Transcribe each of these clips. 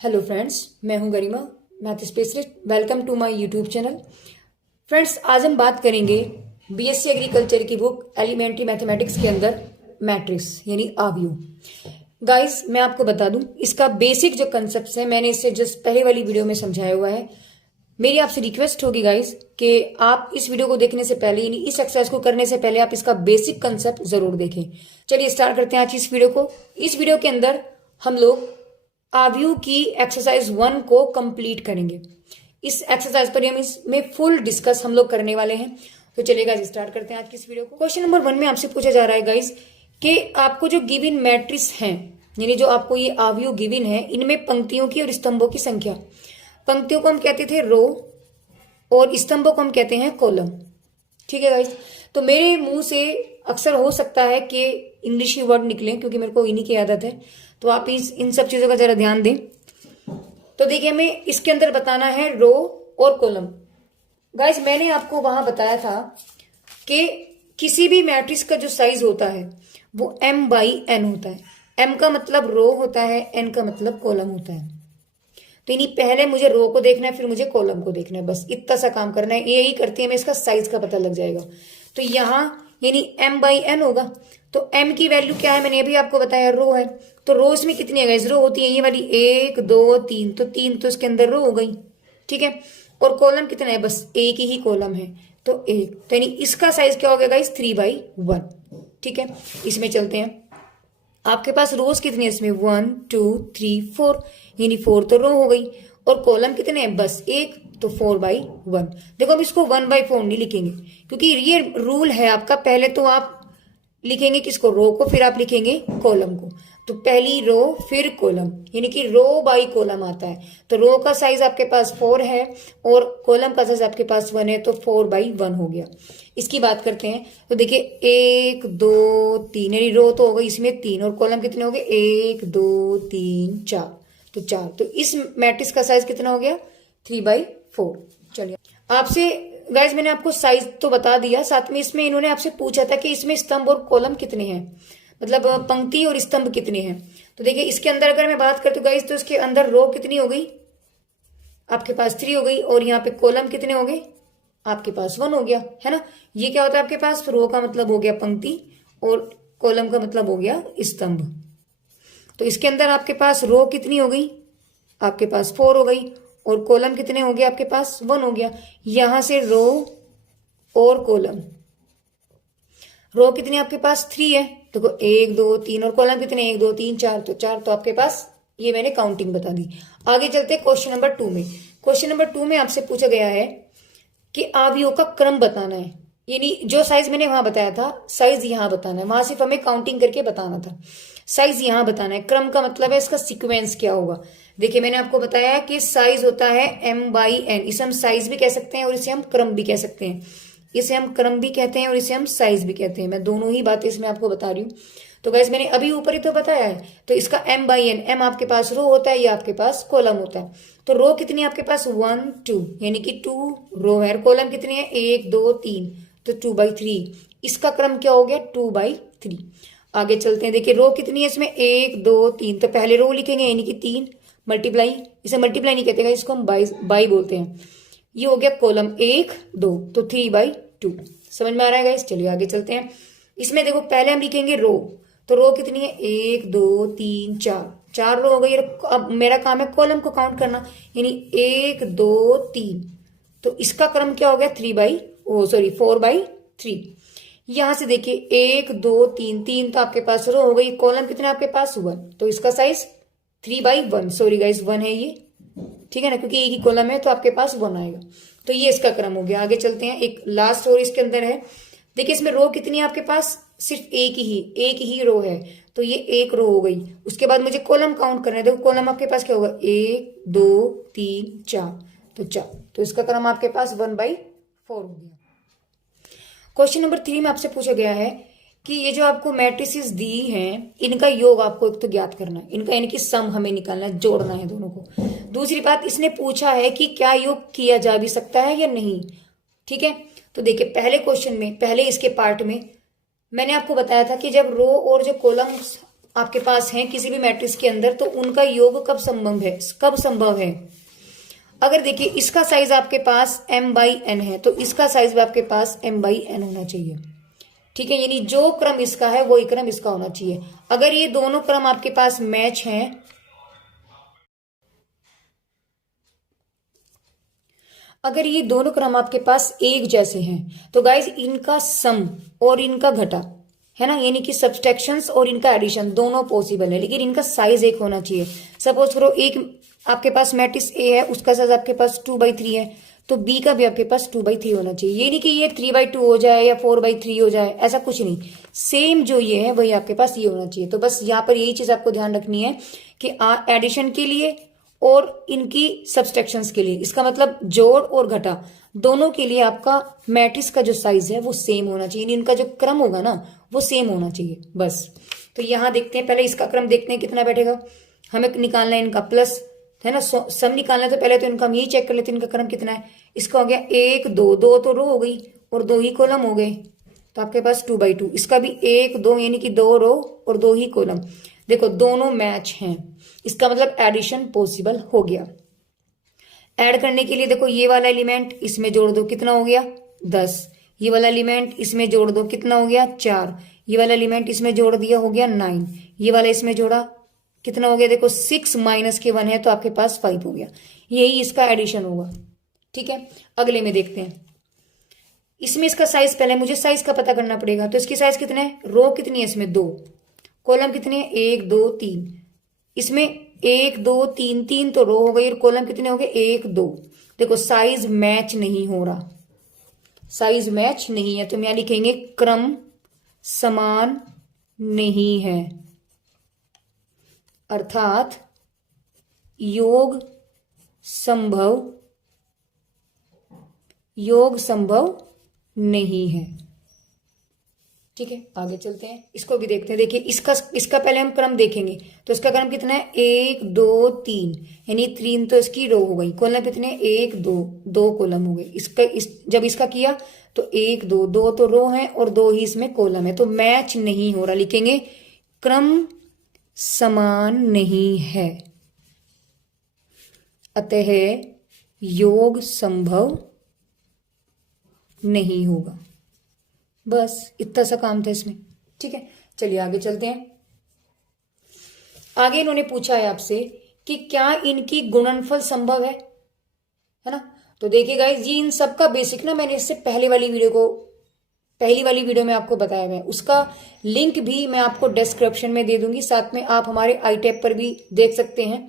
Hello friends, मैं हूं Garima, math specialist. Welcome to my YouTube channel. Friends, आज हम बात करेंगे बीएससी एग्रीकल्चर की बुक एलिमेंट्री मैथमेटिक्स के अंदर मैट्रिक्स यानी आव्यूह। गाइस, मैं आपको बता दूं, इसका बेसिक जो कंसेप्ट है मैंने इससे जस्ट पहले वाली वीडियो में समझाया हुआ है। मेरी आपसे रिक्वेस्ट होगी गाइस कि आप इस वीडियो को देखने से पहले यानी इस एक्सरसाइज को करने से पहले आप इसका बेसिक कंसेप्ट जरूर देखें। चलिए स्टार्ट करते हैं आज इस वीडियो को। इस वीडियो के अंदर हम लोग आव्यूह की एक्सरसाइज 1 को कंप्लीट करेंगे। इस एक्सरसाइज पर हम इसमें फुल डिस्कस हम लोग करने वाले हैं। तो चलिए गाइस स्टार्ट करते हैं आज की इस वीडियो को। क्वेश्चन नंबर 1 में आपसे पूछा जा रहा है गाइस कि आपको जो गिवन मैट्रिक्स हैं यानी जो आपको ये आव्यूह गिवन है, इनमें पंक्तियों की और स्तंभों की संख्या। पंक्तियों को हम कहते थे रो और स्तंभों को हम कहते हैं कॉलम। ठीक है गाइस, तो मेरे मुंह से अक्सर हो सकता है कि इंग्लिश वर्ड निकले क्योंकि मेरे को इन्हीं की आदत है, तो आप इन सब चीजों का जरा ध्यान दें। तो देखिए, हमें इसके अंदर बताना है रो और कॉलम। गाइस, मैंने आपको वहां बताया था कि किसी भी मैट्रिक्स का जो साइज होता है वो m/n होता है। m का मतलब रो होता है, n का मतलब कॉलम होता है। तो यानी पहले मुझे रो को देखना है, फिर मुझे कॉलम को देखना है, बस इतना सा काम करना है। यही करती है, मैं इसका साइज का पता लग जाएगा। तो यहाँ यानी m/n होगा। तो m की वैल्यू क्या है, मैंने अभी आपको बताया रो है। तो रो इसमें कितनी है, रो होती है ये वाली 1 2 3, तो 3 तो इसके अंदर रो हो गई। ठीक है, और कॉलम कितना है, बस एक ही कॉलम है तो 1। तो यानी इसका साइज क्या हो गया गाइस, 3/1। ठीक है, इसमें चलते हैं। आपके पास रोज कितनी है इसमें, 1 2 3 4, यानी 4 तो रो हो गई। और कॉलम कितने हैं, बस एक, तो 4/1। देखो, अब इसको 1/4 नहीं लिखेंगे क्योंकि ये रूल है आपका। पहले तो आप लिखेंगे किसको, रो को, फिर आप लिखेंगे कॉलम को। तो पहली रो फिर कॉलम, यानी कि रो बाई कॉलम आता है। तो रो का साइज आपके पास 4 है और कॉलम का साइज आपके पास 1 है, तो 4/1 हो गया। इसकी बात करते हैं। तो देखिए 1 2 3, यानी रो तो हो गई इसमें 3 और कॉलम कितने हो गए, 1 2 3 4, तो 4। तो इस मैट्रिक्स का साइज कितना हो गया, 3/4। चलिए, आपसे गाइज मैंने आपको साइज तो बता दिया, साथ में इसमें इन्होंने आपसे पूछा था कि इसमें स्तंभ और कॉलम कितने हैं, मतलब पंक्ति और स्तंभ कितने हैं। तो देखिए, इसके अंदर अगर मैं बात करती हूँ गाइज, तो इसके अंदर रो कितनी हो गई, आपके पास 3 हो गई, और यहाँ पे कॉलम कितने हो गए, आपके पास 1 हो गया, है ना। ये क्या होता है आपके पास, रो का मतलब हो गया पंक्ति और कॉलम का मतलब हो गया स्तंभ। तो इसके अंदर आपके पास रो कितनी हो गई, आपके पास 4 हो गई, और कॉलम कितने हो गए आपके पास, 1 हो गया। यहां से रो और कॉलम, रो कितनी आपके पास 3 है, देखो 1 2 3, और कॉलम कितने 1 2 3 4, तो 4 तो आपके पास, ये मैंने काउंटिंग बता दी। आगे चलते हैं क्वेश्चन नंबर 2 में। क्वेश्चन नंबर 2 में आपसे पूछा गया है कि आव्यूह का क्रम बताना है, यानी जो साइज मैंने वहां बताया था साइज यहां बताना है, वहां सिर्फ हमें काउंटिंग करके बताना था, साइज यहां बताना है। क्रम का मतलब है इसका सीक्वेंस क्या होगा। देखिए, मैंने आपको बताया कि साइज होता है m/n, इसे हम साइज भी कह सकते हैं और इसे हम क्रम भी कह सकते हैं। इसे हम क्रम भी कहते हैं और इसे हम साइज भी कहते हैं। मैं दोनों ही बातें इसमें आपको बता रही हूँ। तो गाइस, मैंने अभी ऊपर ही तो बताया है। तो इसका m/n, m आपके पास रो होता है, ये आपके पास कॉलम होता है। तो रो कितनी है आपके पास, 1 2, यानी कि 2 रो है। कॉलम कितनी है, 1 2 3, तो 2/3। इसका क्रम क्या हो गया, 2/3। आगे चलते हैं। देखिए, रो कितनी है इसमें, 1 2 3, तो पहले रो लिखेंगे यानी कि 3 मल्टीप्लाई, इसे मल्टीप्लाई नहीं कहते, इसको हम बाई बोलते हैं। ये हो गया कॉलम 1 2, तो 3/2। समझ में आ रहा है गाइस। चलिए आगे चलते हैं। इसमें देखो, पहले हम लिखेंगे रो, तो रो कितनी है, 1 2 3 4, 4 रो हो गई। अब मेरा काम है कॉलम को काउंट करना, यानी 1 2 3, तो इसका क्रम क्या हो गया, 4/3। यहां से देखिए 1 2 3, 3 तो आपके पास रो हो गई, कॉलम कितना आपके पास 1, तो इसका साइज 3/1। सॉरी गाइस, 1 है ये, ठीक है ना, क्योंकि एक ही कॉलम है तो आपके पास 1 आएगा। तो ये इसका क्रम हो गया। आगे चलते हैं, एक लास्ट और इसके अंदर है। देखिए, इसमें रो कितनी है आपके पास, सिर्फ एक ही रो है, तो ये एक रो हो गई। उसके बाद मुझे कॉलम काउंट करना है। देखो, कॉलम आपके पास क्या होगा, 1 2 3 4, तो 4, तो इसका क्रम आपके पास 1/4 हो गया। क्वेश्चन नंबर 3 में आपसे पूछा गया है कि ये जो आपको मैट्रिसेस दी हैं, इनका योग आपको एक तो ज्ञात करना है, इनका यानी कि सम हमें निकालना है, जोड़ना है दोनों को। दूसरी बात, इसने पूछा है कि क्या योग किया जा भी सकता है या नहीं। ठीक है, तो देखिए, पहले क्वेश्चन में, पहले इसके पार्ट में मैंने आपको बताया था कि जब रो और जो कॉलम आपके पास हैं किसी भी मैट्रिक्स के अंदर, तो उनका योग कब संभव है? अगर देखिए इसका साइज आपके पास m/n है, तो इसका साइज भी आपके पास m/n होना चाहिए। ठीक है, यानी जो क्रम इसका है वही क्रम इसका होना चाहिए। अगर ये दोनों क्रम आपके पास मैच हैं, अगर ये दोनों क्रम आपके पास एक जैसे हैं, तो गाइस इनका सम और इनका घटा है ना, यानी कि सब्सट्रैक्शंस और इनका एडिशन दोनों पॉसिबल है, लेकिन इनका साइज एक होना चाहिए। सपोज करो एक आपके पास मैट्रिक्स ए है, उसका साइज आपके पास 2/3 है, तो बी का भी आपके पास 2/3 होना चाहिए। ये नहीं कि ये 3/2 हो जाए या 4/3 हो जाए, ऐसा कुछ नहीं। सेम जो ये है वही आपके पास ये होना चाहिए। तो बस यहाँ पर यही चीज आपको ध्यान रखनी है कि एडिशन के लिए और इनकी सब्सट्रैक्शंस के लिए, इसका मतलब जोड़ और घटा दोनों के लिए आपका मैट्रिक्स का जो साइज है वो सेम होना चाहिए, इनका जो क्रम होगा ना वो सेम होना चाहिए बस। तो यहां देखते हैं, पहले इसका क्रम देखते हैं कितना बैठेगा। हमें निकालना है इनका प्लस, है ना, सम निकालना है, तो पहले तो इनका हम यही चेक कर लेते हैं इनका क्रम कितना है। इसका हो गया 1 2, 2 तो रो हो गई और 2 ही कॉलम हो गए, तो आपके पास 2/2। इसका भी 1 2 यानी कि 2 रो और 2 ही कॉलम। देखो दोनों मैच हैं, इसका मतलब एडिशन पॉसिबल हो गया। ऐड करने के लिए देखो ये वाला एलिमेंट इसमें जोड़ दो, कितना हो गया 10। ये वाला एलिमेंट इसमें जोड़ दो, कितना हो गया 4। ये वाला एलिमेंट इसमें जोड़ दिया, हो गया 9। ये वाला इसमें जोड़ा, कितना हो गया देखो 6 माइनस के 1 है, तो आपके पास 5 हो गया। यही इसका एडिशन होगा। ठीक है, अगले में देखते हैं। इसमें इसका साइज, पहले मुझे साइज का पता करना पड़ेगा। तो इसकी साइज कितने है, रो कितनी है इसमें 2, कॉलम कितने हैं 1 2 3। इसमें 1 2 3, 3 तो रो हो गई और कॉलम कितने हो गए 1 2। देखो साइज मैच नहीं हो रहा, साइज मैच नहीं है, तो हम यहां लिखेंगे क्रम समान नहीं है, अर्थात योग संभव नहीं है। ठीक है, आगे चलते हैं, इसको भी देखते हैं। देखिए इसका पहले हम क्रम देखेंगे, तो इसका क्रम कितना है 1 2 3, यानी 3 तो इसकी रो हो गई। कॉलम कितने 1 2, 2 कॉलम हो गए। जब इसका किया तो 1 2, 2 तो रो है और 2 ही इसमें कॉलम है, तो मैच नहीं हो रहा। लिखेंगे क्रम समान नहीं है, अतः योग संभव नहीं होगा। बस इतना सा काम था इसमें। ठीक है, चलिए आगे चलते हैं। आगे इन्होंने पूछा है आपसे कि क्या इनकी गुणनफल संभव है ना। तो देखिए गाइस, ये इन सब का बेसिक ना मैंने इससे पहली वाली वीडियो में आपको बताया हुआ है, उसका लिंक भी मैं आपको डिस्क्रिप्शन में दे दूंगी। साथ में आप हमारे iTab पर भी देख सकते हैं,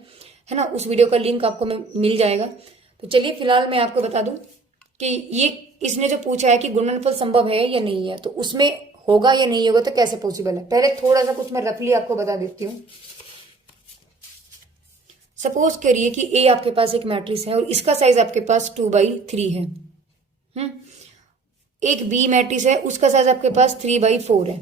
है ना, उस वीडियो का लिंक आपको मिल जाएगा। तो चलिए फिलहाल मैं आपको बता दूं कि ये इसने जो पूछा है कि गुणनफल संभव है या नहीं है, तो उसमें होगा या नहीं होगा, तो कैसे पॉसिबल है। पहले थोड़ा सा कुछ मैं रफली आपको बता देती हूँ। सपोज करिए कि ए आपके पास एक मैट्रिक्स है और इसका साइज आपके पास 2/3 है। एक बी मैट्रिक्स है, उसका साइज आपके पास 3/4 है।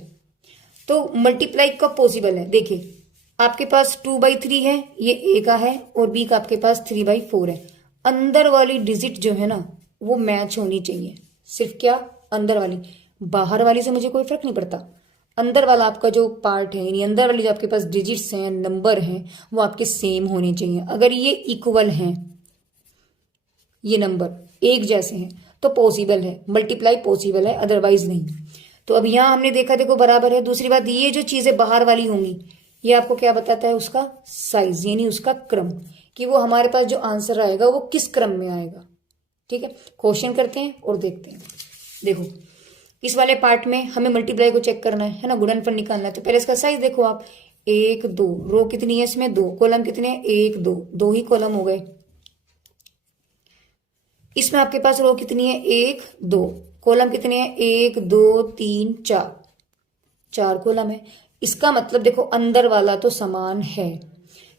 तो मल्टीप्लाई कब पॉसिबल है, देखिए आपके पास 2/3 है, ये ए का है, और बी का आपके पास 3/4 है। अंदर वाली डिजिट जो है ना वो मैच होनी चाहिए। सिर्फ क्या, अंदर वाली, बाहर वाली से मुझे कोई फर्क नहीं पड़ता। अंदर वाला आपका जो पार्ट है, यानी अंदर वाली जो आपके पास डिजिट्स हैं, नंबर हैं, वो आपके सेम होने चाहिए। अगर ये इक्वल हैं, ये नंबर एक जैसे हैं, तो पॉसिबल है, मल्टीप्लाई पॉसिबल है, अदरवाइज नहीं। तो अब यहाँ हमने देखा, देखो बराबर है। दूसरी बात, ये जो चीजें बाहर वाली होंगी, ये आपको क्या बताता है, उसका साइज, यानी उसका क्रम, कि वो हमारे पास जो आंसर आएगा वो किस क्रम में आएगा। ठीक है, क्वेश्चन करते हैं और देखते हैं। देखो इस वाले पार्ट में हमें मल्टीप्लाई को चेक करना है ना, गुणनफल निकालना है। तो पहले इसका साइज देखो आप, 1 2, रो कितनी है इसमें 2, कॉलम कितने हैं 1 2, 2 ही कॉलम हो गए। इसमें आपके पास रो कितनी है 1 2, कॉलम कितने हैं 1 2 3 4, 4 कॉलम है। इसका मतलब देखो अंदर वाला तो समान है।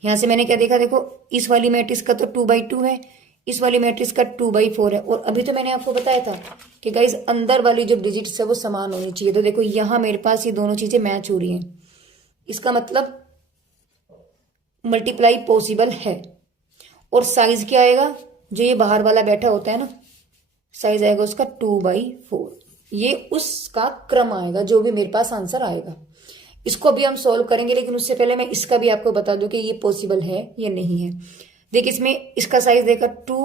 यहां से मैंने क्या देखा, देखो इस वाली मैट्रिक्स का तो 2/2 है, इस वाली मैट्रिक्स का 2/4 है। और अभी तो मैंने आपको बताया था कि गाइस अंदर वाली जो डिजिट्स है वो समान होनी चाहिए। तो देखो यहां मेरे पास ये दोनों चीजें मैच हो रही हैं, इसका मतलब मल्टीप्लाई पॉसिबल है। और साइज क्या आएगा, जो ये बाहर वाला बैठा होता है ना, साइज आएगा उसका 2/4। ये उसका क्रम आएगा जो भी मेरे पास आंसर आएगा। इसको भी हम सोल्व करेंगे, लेकिन उससे पहले मैं इसका भी आपको बता दूं कि ये पॉसिबल है या नहीं है। देखिए इसमें इसका साइज देखा 2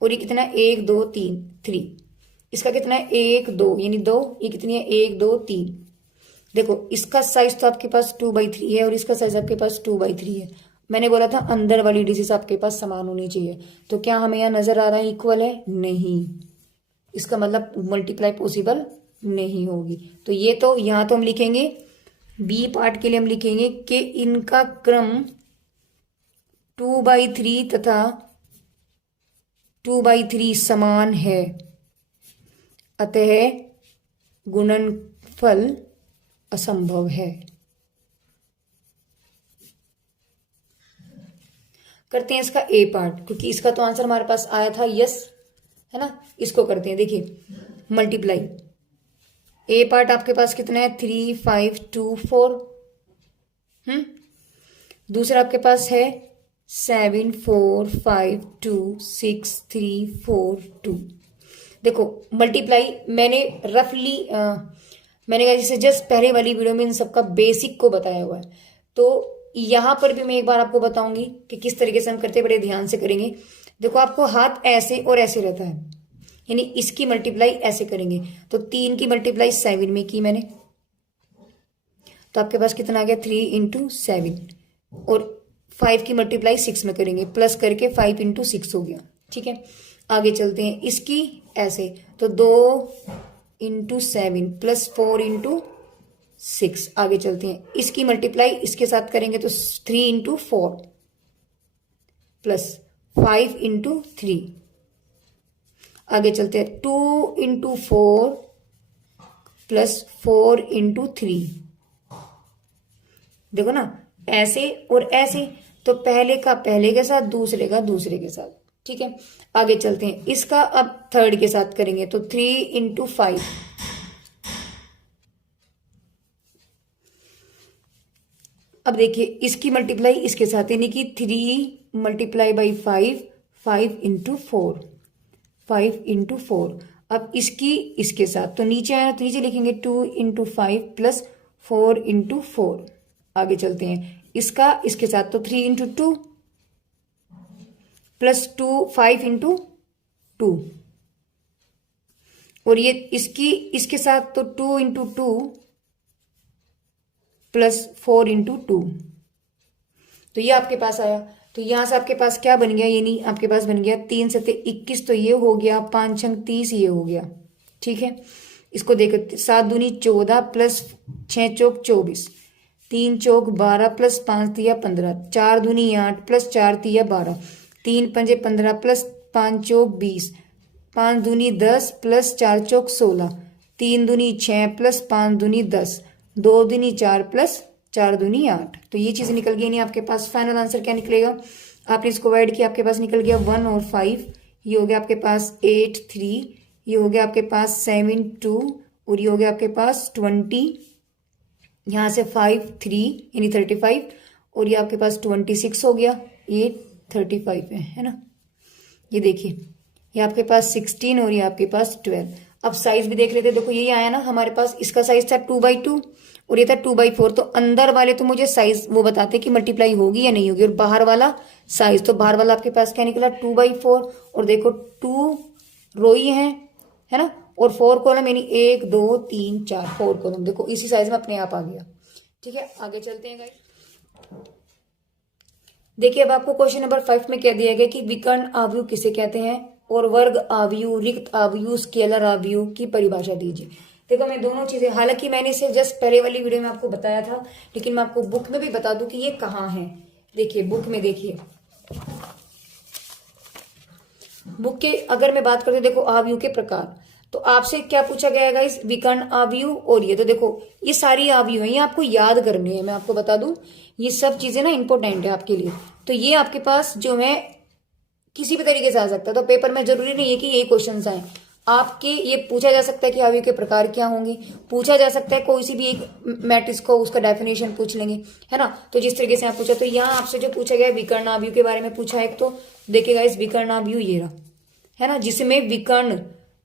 और ये कितना है 1 2 3 3। इसका कितना है 1 2 यानी 2, ये कितनी है 1 2 3। देखो इसका साइज तो आपके पास 2/3 है और इसका साइज आपके पास 2/3 है। मैंने बोला था अंदर वाली डिजिट आपके पास समान होनी चाहिए, तो क्या हमें यहाँ नजर आ रहा है इक्वल है? नहीं, इसका मतलब मल्टीप्लाई पॉसिबल नहीं होगी। तो ये तो यहाँ तो हम लिखेंगे बी पार्ट के लिए हम लिखेंगे कि इनका क्रम 2/3 तथा 2/3 समान है, अतः गुणनफल असंभव है। करते हैं इसका ए पार्ट, क्योंकि इसका तो आंसर हमारे पास आया था यस, है ना। इसको करते हैं, देखिए मल्टीप्लाई। ए पार्ट आपके पास कितना है 3 5 2 4। दूसरा आपके पास है 7 4 5 2 6 3 4 2। देखो मल्टीप्लाई मैंने रफली मैंने कहा जैसे जस्ट पहले वाली वीडियो में इन सबका बेसिक को बताया हुआ है, तो यहां पर भी मैं एक बार आपको बताऊंगी कि किस तरीके से हम करते हैं, बड़े ध्यान से करेंगे। देखो आपको हाथ ऐसे और ऐसे रहता है, यानी इसकी मल्टीप्लाई ऐसे करेंगे, तो 3 की मल्टीप्लाई 7 में की मैंने, तो आपके पास कितना आ गया 3 × 7। और 5 की मल्टीप्लाई 6 में करेंगे, प्लस करके 5 × 6 हो गया। ठीक है, आगे चलते हैं इसकी ऐसे, तो 2 × 7 प्लस 4 × 6। आगे चलते हैं इसकी मल्टीप्लाई इसके साथ करेंगे, तो 3 × 4 प्लस 5 × 3। आगे चलते हैं 2 × 4 प्लस 4 × 3। देखो ना ऐसे और ऐसे, तो पहले का पहले के साथ, दूसरे का दूसरे के साथ। ठीक है, आगे चलते हैं इसका अब थर्ड के साथ करेंगे, तो 3 × 5। अब देखिए इसकी मल्टीप्लाई इसके साथ, यानी कि 3 × 5 5 × 4 5 × 4। अब इसकी इसके साथ, तो नीचे आया तो नीचे लिखेंगे 2 × 5 प्लस 4 × 4। आगे चलते हैं इसका इसके साथ, तो 3 × 2 प्लस 5 × 2। और ये इसकी इसके साथ, तो 2 × 2 प्लस 4 × 2। तो ये आपके पास आया, तो यहां से आपके पास क्या बन गया, यानी आपके पास बन गया 3 × 7 21, तो ये हो गया 5 × 30 ये हो गया। ठीक है, इसको देखो 7 दूनी 14 प्लस 6 चौक 24, 3 चौक 12 प्लस 5 तिया 15, 4 दूनी 8 प्लस 4 तिया 12, 3 पंजे 15 प्लस 5 चौक 20, 5 दूनी 10 प्लस 4 चौक 16, 3 दूनी 6 प्लस 5 दूनी 10, 2 दूनी 4 प्लस 4 दूनी 8। तो ये चीज निकल गई, नहीं आपके पास फाइनल आंसर क्या निकलेगा, आपने इसको ऐड किया, आपके पास निकल गया 1 और 5, ये हो गया आपके पास 8 3, ये हो गया आपके पास 7 2, और ये हो गया आपके पास 20, यहाँ से 5 3 यानी 35, और ये आपके पास 26 हो गया, ये 35 है ना। ये देखिए ये आपके पास 16 और ये आपके पास 12। अब साइज भी देख लेते हैं, देखो यही आया ना हमारे पास, इसका साइज था 2/2 और ये था 2/4। तो अंदर वाले तो मुझे साइज वो बताते कि मल्टीप्लाई होगी या नहीं होगी, और बाहर वाला साइज, तो बाहर वाला आपके पास क्या निकला 2/4। और देखो 2 रो ही है ना, और 4 कॉलम, यानी 1 2 3 4 4 कॉलम। देखो इसी साइज में अपने आप आ गया। ठीक है, आगे चलते हैं गाइस। देखिए अब आपको क्वेश्चन नंबर 5 में क्या दिया गया कि विकर्ण आव्यूह किसे कहते हैं, और वर्ग आव्यूह, रिक्त आव्यूह, स्केलर आव्यूह की परिभाषा दीजिए। देखो मैं दोनों चीजें, हालांकि मैंने इसे जस्ट पहले वाली वीडियो में आपको बताया था, लेकिन मैं आपको बुक में भी बता दूं कि ये कहाँ है। देखिए बुक में, देखिए बुक के अगर मैं बात करती हूँ, देखो आव्यूह के प्रकार, तो आपसे क्या पूछा गया गाइस, विकर्ण आव्यूह। और ये तो देखो ये सारी आव्यूह है, ये आपको याद करनी है। मैं आपको बता दूं ये सब चीजें ना इंपॉर्टेंट है आपके लिए। तो ये आपके पास जो है किसी भी तरीके से आ सकता है, तो पेपर में जरूरी नहीं है कि ये क्वेश्चन आए आपके। ये पूछा जा सकता है कि आव्यूह के प्रकार क्या होंगे, पूछा जा सकता है कोई सी भी एक मैट्रिक्स को उसका डेफिनेशन पूछ लेंगे, है ना। तो जिस तरीके से आप पूछा, तो यहाँ आपसे जो पूछा गया विकर्ण आव्यूह के बारे में पूछा है, तो देखिएगा इस विकर्ण आव्यूह ये रहा, है ना, जिसमें विकर्ण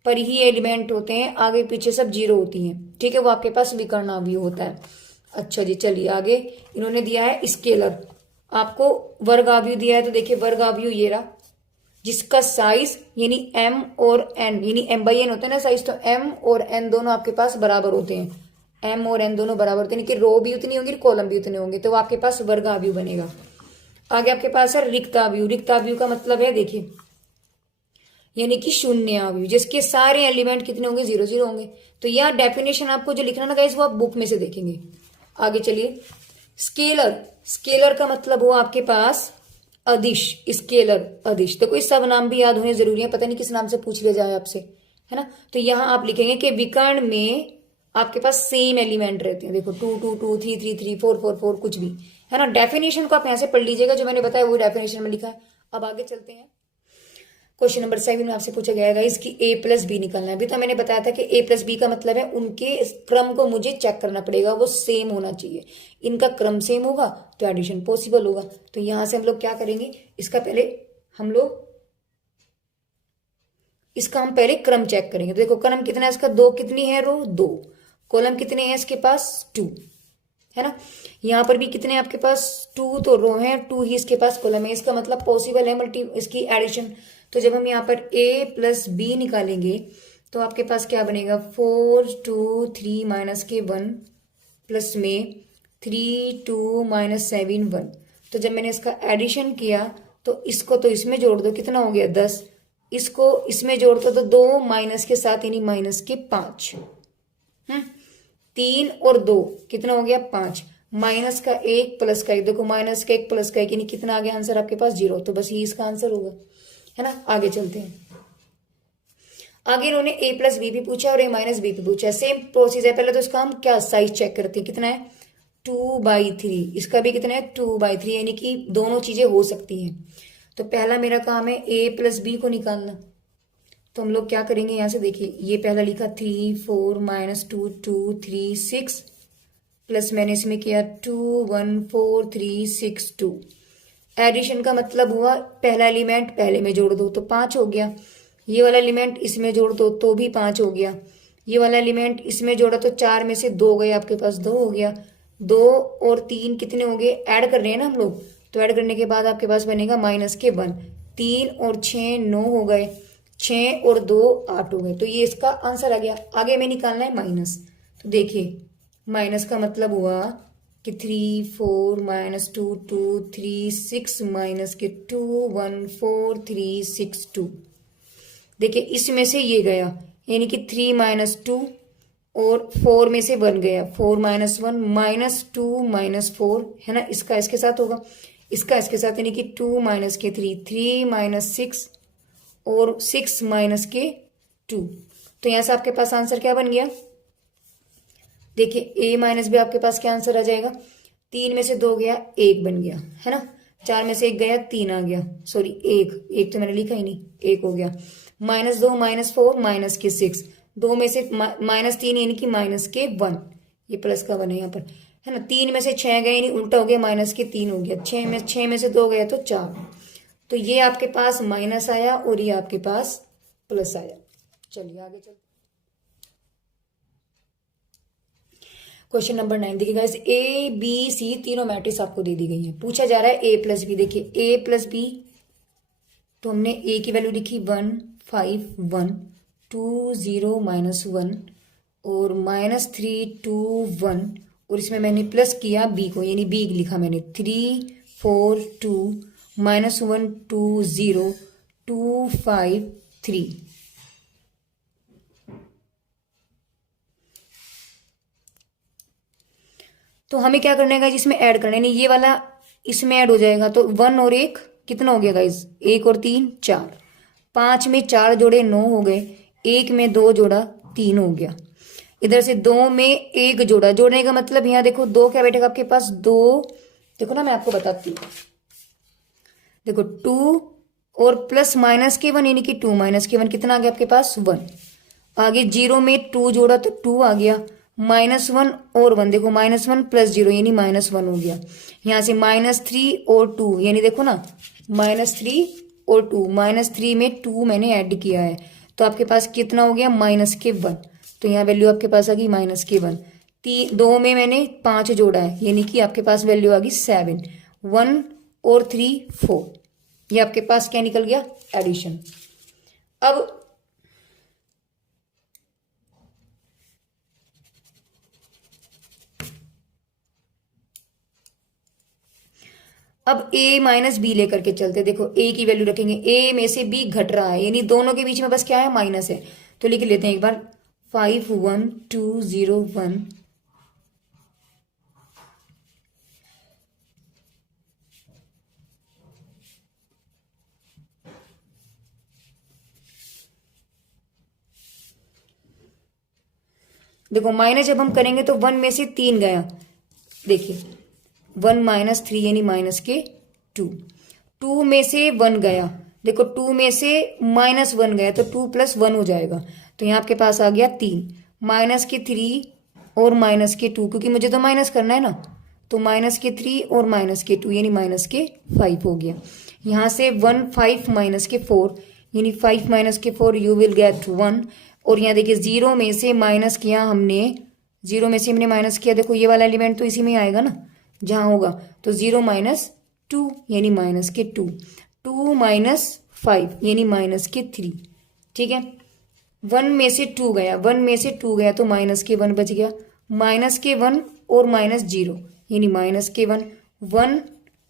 पर ही एलिमेंट होते हैं, आगे पीछे सब जीरो होती हैं। ठीक है, वो आपके पास विकर्ण आव्यूह होता है। अच्छा जी, चलिए आगे। इन्होंने दिया है स्केलर, आपको वर्ग आव्यूह दिया है, तो देखिए वर्ग आव्यूह ये रहा, जिसका साइज यानी m और n, यानी m/n होता है ना साइज, तो m और n दोनों आपके पास बराबर होते हैं। m और n दोनों बराबर होते हैं, यानी कि रो भी उतनी होंगी, कॉलम भी उतने होंगे, तो वो आपके पास वर्ग आव्यूह बनेगा। आगे आपके पास है रिक्त आव्यूह। रिक्त आव्यूह का मतलब है, देखिए, यानी कि शून्य आव्यूह, जिसके सारे एलिमेंट कितने होंगे, 0 0 होंगे। तो यह डेफिनेशन आपको जो लिखना ना गाइस, वो आप बुक में से देखेंगे। आगे चलिए, स्केलर। स्केलर का मतलब हुआ आपके पास अदिश, स्केलर अदिश। तो कोई सब नाम भी याद होने जरूरी है, पता नहीं किस नाम से पूछ लिया जाए आपसे, है ना। तो यहां आप लिखेंगे कि विकर्ण में आपके पास सेम एलिमेंट रहते हैं। देखो 2 2 2 3 3 3 4 4 4 कुछ भी, है ना। डेफिनेशन को आप यहां से पढ़ लीजिएगा, जो मैंने बताया वो डेफिनेशन में लिखा है। अब आगे चलते हैं। क्वेश्चन नंबर 7 में आपसे पूछा गया है इसकी a+b निकालना है। अभी तो मैंने बताया था कि a+b का मतलब है उनके क्रम को मुझे चेक करना पड़ेगा, वो सेम होना चाहिए। इनका क्रम सेम होगा तो एडिशन पॉसिबल होगा। तो यहां से हम लोग क्या करेंगे, इसका हम पहले क्रम चेक करेंगे। तो देखो क्रम कितना है इसका, 2 कितनी है रो, 2, कॉलम कितने हैं इसके पास, 2, है ना। यहां पर भी कितने आपके पास, 2 तो रो है, 2 ही इसके पास कॉलम है। इसका मतलब पॉसिबल है इसकी एडिशन। तो जब हम यहाँ पर a+b निकालेंगे तो आपके पास क्या बनेगा, 4 2 3 -1 प्लस में 3 2 -7 1। तो जब मैंने इसका एडिशन किया तो इसको तो इसमें जोड़ दो, कितना हो गया 10, इसको इसमें जोड़ दो तो 2 माइनस के साथ यानी -5, 3 और 2 कितना हो गया 5, माइनस का 1 प्लस का 1, देखो माइनस का 1 प्लस का 1 यानी कितना आ गया आंसर आपके पास 0। तो बस ये इसका आंसर होगा, है ना। आगे चलते हैं। आगे इन्होंने a+b भी पूछा और a-b भी पूछा है, सेम प्रोसेस है। पहले तो इसका हम क्या साइज चेक करते हैं, कितना है 2/3, इसका भी कितना है 2/3, यानी कि दोनों चीजें हो सकती हैं। तो पहला मेरा काम है a+b को निकालना। तो हम लोग क्या करेंगे, यहां से देखिए, ये पहला लिखा 3 4 -2 2 3 6 प्लस मैंने इसमें किया 2 1 4 3 6 2। एडिशन का मतलब हुआ पहला एलिमेंट पहले में जोड़ दो तो 5 हो गया, ये वाला एलिमेंट इसमें जोड़ दो तो भी 5 हो गया, ये वाला एलिमेंट इसमें जोड़ा तो 4 में से 2 गए, आपके पास 2 हो गया। 2 और 3 कितने हो गए, ऐड कर रहे हैं ना हम लोग, तो ऐड करने के बाद आपके पास बनेगा -1। 3 और 6 9 हो गए, 6 और 2 8 हो गए। तो ये इसका आंसर आ गया। आगे में निकालना है माइनस। तो देखिए माइनस का मतलब हुआ कि 3 4 -2 2 3 6 -2 1 4 3 6 2। देखिए इसमें से ये गया, यानी कि 3 -2 और 4 में से 1 गया, 4 -1 -2 -4, है ना। इसका इसके साथ होगा, इसका इसके साथ, यानी कि 2 -3 3 -6 और 6 -2। तो यहां से आपके पास आंसर क्या बन गया, देखिए a-b आपके पास क्या आंसर आ जाएगा, 3 में से 2 गया 1 बन गया, है ना। 4 में से 1 गया 3 आ गया, सॉरी 1 तो मैंने लिखा ही नहीं, 1 हो गया। -2 -4 -6, 2 में से -3 यानी कि -1, ये प्लस का 1 है यहाँ पर, है ना। 3 में से 6 गए यानी उल्टा हो गया, -3 हो गया। 6 में से 2 गया तो 4। तो ये आपके पास माइनस आया और ये आपके पास प्लस आया। चलिए आगे चलते। क्वेश्चन नंबर 9 देखिए गाइस, a b c तीनों मैट्रिक्स आपको दे दी गई है। पूछा जा रहा है a+b। देखिए a+b, तो हमने a की वैल्यू लिखी 1 5 1 2 0 -1 और -3 2 1, और इसमें मैंने प्लस किया b को, यानी b लिखा मैंने 3 4 2 -1 2 0 2 5 3। तो हमें क्या करना है गाइस, इसमें ऐड करना है, नहीं ये वाला इसमें ऐड हो जाएगा। तो 1 और 1 कितना हो गया गाइस, 1 और 3 4, 5 में 4 जोड़े 9 हो गए, 1 में 2 जोड़ा 3 हो गया। इधर से 2 में 1 जोड़ा, जोड़ने का मतलब यहाँ देखो 2 क्या बैठेगा आपके पास, 2, देखो ना मैं आपको बताती हूँ, देखो 2 और प्लस -1 यानी कि 2 -1 कितना आ गया आपके पास 1। आगे 0 में 2 जोड़ा तो 2 आ गया, -1 और 1, देखो -1 + 0 यानी -1 हो गया। यहाँ से -3 और 2 यानी देखो ना -3 और 2, -3 में 2 मैंने ऐड किया है, तो आपके पास कितना हो गया -1। तो यहाँ वैल्यू आपके पास आ गई -1। दो में मैंने 5 जोड़ा है, यानी कि आपके पास वैल्यू आ गई 7। 1 और 3 4, ये आपके पास क्या निकल गया, एडिशन। अब a माइनस बी लेकर के चलते, देखो a की वैल्यू रखेंगे, a में से b घट रहा है, यानी दोनों के बीच में बस क्या है, माइनस है, तो लिख लेते हैं एक बार 5 1 2 0 1। देखो माइनस जब हम करेंगे तो 1 में से 3 गया, देखिए 1 माइनस 3 यानी माइनस के 2। 2 में से 1 गया, देखो 2 में से माइनस 1 गया तो 2 प्लस 1 हो जाएगा, तो यहाँ आपके पास आ गया 3। माइनस के 3 और माइनस के 2, क्योंकि मुझे तो माइनस करना है ना, तो माइनस के 3 और माइनस के 2 यानी माइनस के 5 हो गया। यहाँ से 1 5 माइनस के 4 यानी 5 माइनस के 4 यू विल गेट 1। और यहाँ देखिए 0 में से माइनस किया हमने, 0 में से हमने माइनस किया, देखो ये वाला एलिमेंट तो इसी में आएगा ना जहाँ होगा, तो 0 माइनस 2 यानी माइनस के 2। 2 माइनस 5 यानी माइनस के 3, ठीक है। 1 में से 2 गया, 1 में से 2 गया तो माइनस के 1 बच गया, माइनस के 1 और माइनस 0 यानी माइनस के 1। 1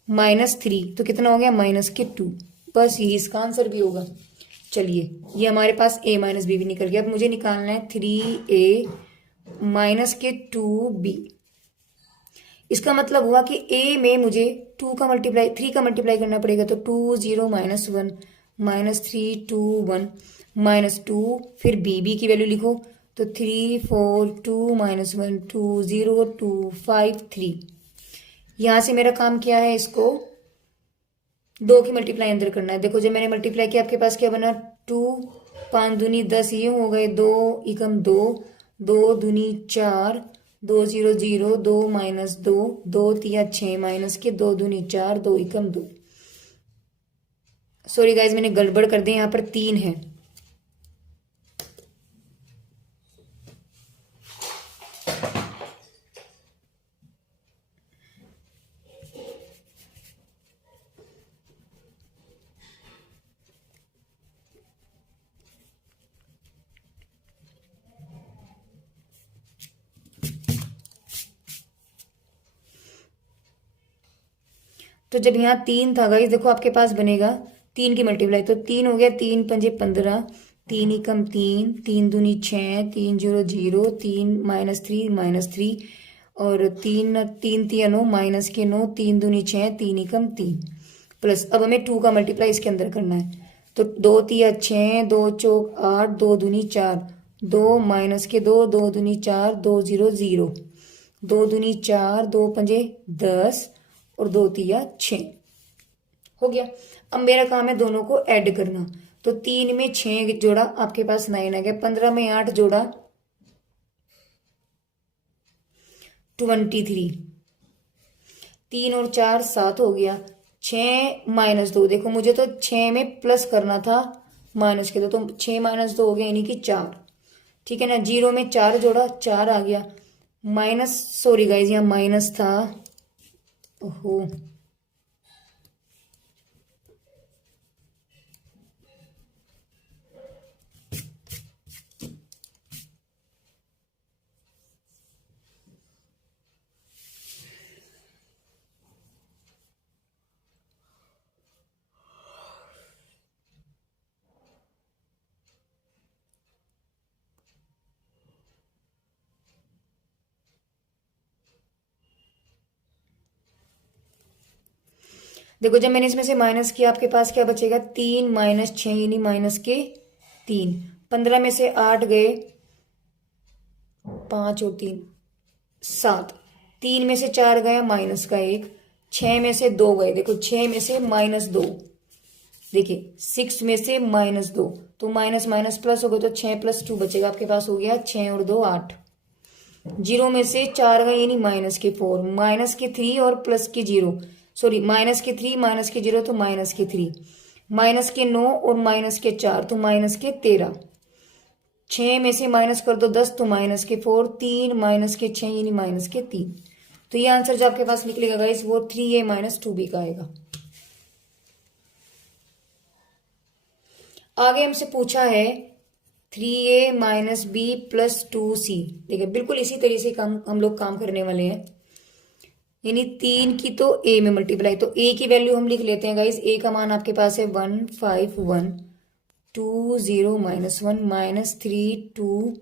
माइनस 3 तो कितना हो गया, माइनस के 2। बस यही इसका आंसर भी होगा। चलिए ये हमारे पास a माइनस बी भी निकल गया। अब मुझे निकालना है 3a माइनस के 2b। इसका मतलब हुआ कि a में मुझे 3 का मल्टीप्लाई करना पड़ेगा, तो 2 0 माइनस 1 माइनस 3 2 1 माइनस 2, फिर b की वैल्यू लिखो, तो 3 4 2 माइनस 1 2 0 2 5 3। यहाँ से मेरा काम क्या है, इसको 2 की मल्टीप्लाई अंदर करना है। देखो जब मैंने मल्टीप्लाई किया आपके पास क्या बना, 2 5 दूनी 10, ये हो गए 2 एकम 2 2 दूनी 4 2 0 0 2 माइनस 2 2 3 6 माइनस के 2 दूनी 4 2 एकम 2। सॉरी गाइज मैंने गड़बड़ कर दी, यहाँ पर 3 है। तो जब यहाँ 3 था गाइस, देखो आपके पास बनेगा 3 की मल्टीप्लाई, तो 3 हो गया, 3 पंजे 15 3 एकम 3 3 दूनी 6 3 0 0 3 माइनस 3 और 3 3 3 9 माइनस के 9 3 दूनी 6 3 एकम 3 प्लस। अब हमें 2 का मल्टीप्लाई इसके अंदर करना है, तो 2 3 6 2 चौक 8 2 दूनी 4 2 माइनस के 2 2 दूनी 4 2 0 0 2 दूनी 4 2 पंजे 10 और 2 3 6 हो गया। अब मेरा काम है दोनों को ऐड करना, तो 3 में 6 जोड़ा आपके पास 9 आ गया, 15 में 8 जोड़ा 23, 3 और 4 7 हो गया, 6 माइनस 2, देखो मुझे तो 6 में प्लस करना था माइनस के 2, तो 6 माइनस 2 हो गया यानी कि 4, ठीक है ना। 0 में 4 जोड़ा 4 आ गया, माइनस सॉरी गाइज यहाँ माइनस था, ओहो देखो जब मैंने इसमें से माइनस किया आपके पास क्या बचेगा, 3 माइनस 6 यानी माइनस के 3। 15 में से 8 गए, 5 और 3 7, 3 में से 4 गया माइनस का 1, 6 में से 2 गए, देखो 6 में से माइनस 2, देखिए 6 में से माइनस 2, तो माइनस माइनस प्लस हो गया, तो 6 प्लस 2 बचेगा आपके पास, हो गया 6 और 2 8। 0 में से 4 गए यानी माइनस के 4, माइनस के 3 और प्लस के 0, सॉरी माइनस के 3 माइनस के 0 तो माइनस के 3, माइनस के 9 और माइनस के 4 तो माइनस के 13, 6 में से माइनस कर दो 10 तो -4, 3 -6 यानी -3। तो ये आंसर जो आपके पास निकलेगा गाइस वो 3a - 2b का आएगा। आगे हमसे पूछा है 3a - b + 2c। देखिए बिल्कुल इसी तरीके से काम हम लोग काम करने वाले हैं, यानी 3 की तो a में मल्टीप्लाई, तो a की वैल्यू हम लिख लेते हैं गाइस। a का मान आपके पास है 151 2 0 -1 -3 2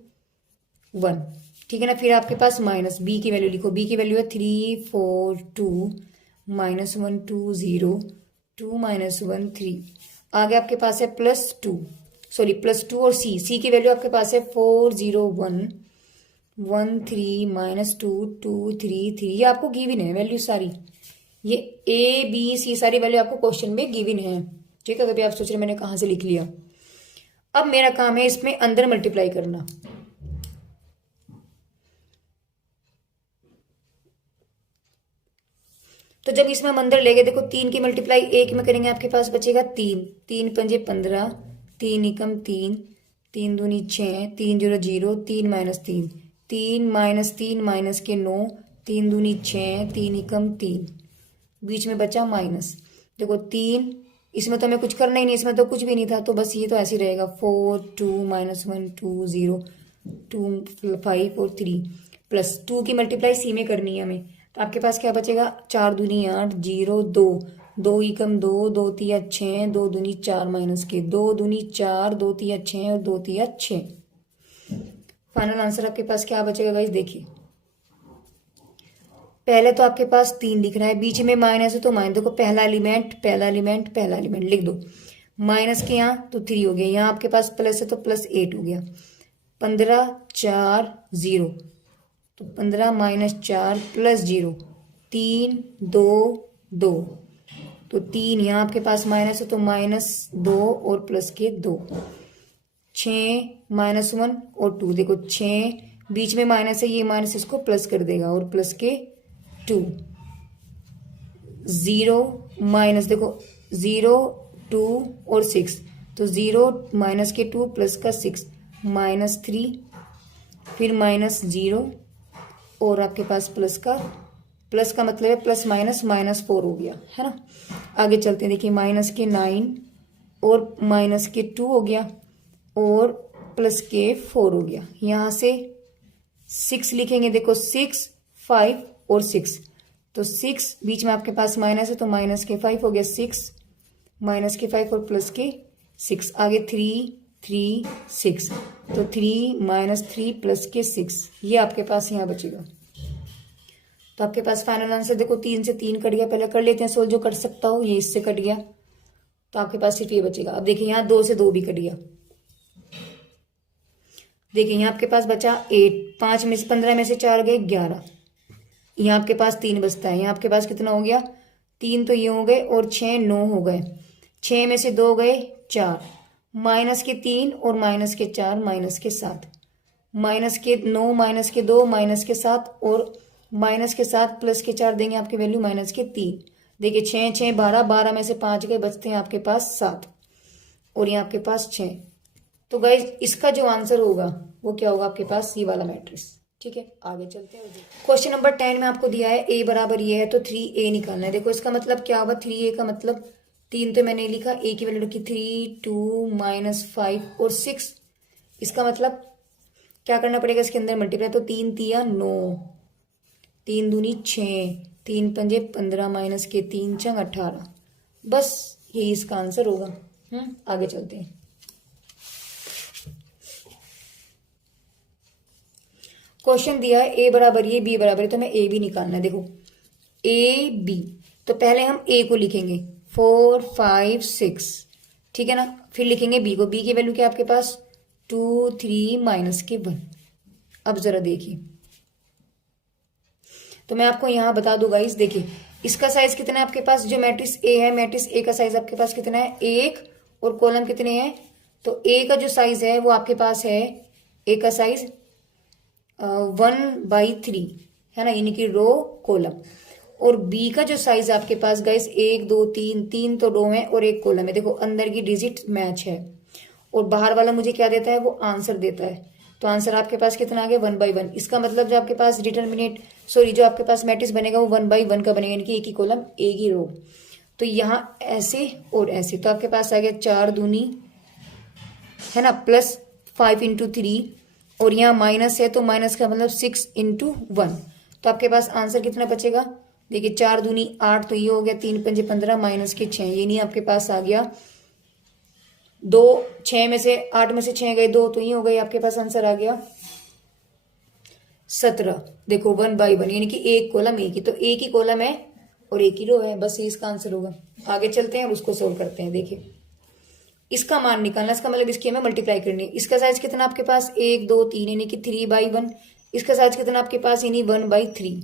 1, ठीक है ना। फिर आपके पास माइनस b की वैल्यू लिखो, b की वैल्यू है 3 4 2 -1 2 0 2 -1 3। आगे आपके पास है +2 और c की वैल्यू आपके पास है 4 0 1 1 3 -2 2 3 3। ये आपको गिवन है वैल्यू सारी, ये a b c सारी वैल्यू आपको क्वेश्चन में गिवन है, ठीक है। कभी आप सोच रहे मैंने कहाँ से लिख लिया। अब मेरा काम है इसमें अंदर मल्टीप्लाई करना। तो जब इसमें हम अंदर ले गए, देखो 3 की मल्टीप्लाई 1 में करेंगे, आपके पास बचेगा 3 3 पंजे 15 3 एकम 3 3 दूनी 6 3 0 0 3 -3 3 -3 माइनस के 9 3 दूनी 6 3 एकम 3, बीच में बचा माइनस। देखो 3, इसमें तो हमें कुछ करना ही नहीं, इसमें तो कुछ भी नहीं था, तो बस ये तो ऐसे ही रहेगा 4 2 -1 2 0 2 5 और 3 +2 की मल्टीप्लाई सी में करनी है हमें। तो आपके पास क्या बचेगा 4 दूनी 8 0 2 2 एकम 2 2 तिया 6 2 दूनी 4 माइनस के 2 दूनी 4 2 तिया 6 और 2 तिया 6। फाइनल आंसर आपके पास क्या बचेगा गाइस, देखिए पहले तो आपके पास 3 दिख रहा है, बीच में माइनस है तो माइनस, देखो पहला एलिमेंट लिख दो, माइनस के यहाँ तो 3 हो गया, यहाँ आपके पास प्लस है तो +8 हो गया। 15 4 0, तो 15 -4 +0 3 2 2, तो 3 यहाँ आपके पास माइनस है तो -2 और प्लस के 2 6 -1 और 2, देखो 6 बीच में माइनस है, ये माइनस इसको प्लस कर देगा और प्लस के 2 0 माइनस, देखो 0 2 और 6, तो 0 माइनस के 2 प्लस का 6 -3, फिर -0 और आपके पास प्लस का मतलब है प्लस माइनस -4 हो गया, है ना। आगे चलते हैं, देखिए माइनस के 9 और माइनस के 2 हो गया और प्लस के 4 हो गया। यहाँ से 6 लिखेंगे, देखो 6 5 और 6, तो 6 बीच में आपके पास माइनस है तो माइनस के 5 हो गया, 6 माइनस के 5 और प्लस के 6। आगे 3 3 6, तो 3 -3 प्लस के 6, ये आपके पास यहाँ बचेगा। तो आपके पास फाइनल आंसर देखो 3 से 3 कट गया, पहले कर लेते हैं सोल्व जो कर सकता हो, ये इससे कट गया, तो आपके पास सिर्फ ये बचेगा। अब देखिए यहाँ 2 से 2 भी कट गया, देखिए यहाँ आपके पास बचा 8, 5 में से 15 में से 4 गए 11, यहाँ आपके पास 3 बचता है, यहाँ आपके पास कितना हो गया 3, तो ये हो गए और 6 9 हो गए, 6 में से 2 गए 4, माइनस के 3 और माइनस के 4 माइनस के 7, माइनस के 9 माइनस के 2 माइनस के 7 और माइनस के 7 प्लस के 4 देंगे आपकी वैल्यू माइनस के 3। देखिए 6 6 12, 12 में से 5 गए, बचते हैं आपके पास 7 और यहाँ आपके पास 6। तो गाइज इसका जो आंसर होगा वो क्या होगा आपके पास, ये वाला मैट्रिक्स, ठीक है। आगे चलते हैं, क्वेश्चन नंबर 10 में आपको दिया है a बराबर ये है तो 3a निकालना है। देखो इसका मतलब क्या होगा, 3a का मतलब 3 तो मैंने लिखा, a की वैल्यू रखी 3 2 -5 और 6, इसका मतलब क्या करना पड़ेगा, इसके अंदर मल्टीप्लाई, तो 3 तिया 9 3 दूनी 6 3 पंजे 15 माइनस के 3 चंग 18, बस यही इसका आंसर होगा। आगे चलते हैं, क्वेश्चन दिया है a बराबर ये b बराबर है, तो हमें a b निकालना है। देखो a b, तो पहले हम a को लिखेंगे 4 5 6, ठीक है ना, फिर लिखेंगे b को, b की वैल्यू क्या आपके पास 2 3 माइनस के 1। अब जरा देखिए, तो मैं आपको यहां बता दूं गाइस, देखिए इसका साइज कितना है आपके पास, जो मैट्रिक्स a है, मैट्रिक्स a का साइज आपके पास कितना है 1, और कॉलम कितने हैं, तो a का जो साइज है वो आपके पास है, a का साइज 1/3 है ना, यानी कि रो कॉलम, और बी का जो साइज आपके पास गाइस 1 2 3 3 तो रो है और 1 कॉलम है। देखो अंदर की डिजिट मैच है, और बाहर वाला मुझे क्या देता है, वो आंसर देता है। तो आंसर आपके पास कितना आ गया, 1/1। इसका मतलब जो आपके पास जो आपके पास मैट्रिक्स बनेगा वो 1/1 का बनेगा, यानी कि एक ही कॉलम एक ही रो। तो यहाँ ऐसे और ऐसे, तो आपके पास आ गया 4 दूनी है ना प्लस 5 × 3, और यहाँ माइनस है तो माइनस का मतलब 6 × 1। तो आपके पास आंसर कितना बचेगा, देखिए 4 दूनी 8, तो ये हो गया 3 × 5 = 15 माइनस के 6, ये नहीं आपके पास आ गया 2, 6 में से 8 में से 6 गए 2, तो ये हो गई आपके पास आंसर आ गया 17। देखो 1/1 यानी कि एक कॉलम एक ही, तो एक ही कॉलम है और एक ही रो है, बस ये इसका आंसर होगा। आगे चलते हैं और उसको सोल्व करते हैं। देखिए इसका मान निकालना, इसका मतलब इसकी हमें मल्टीप्लाई करनी है। इसका साइज कितना आपके पास 1 2 3 यानी कि 3/1। इसका साइज कितना आपके पास यानी 1/3।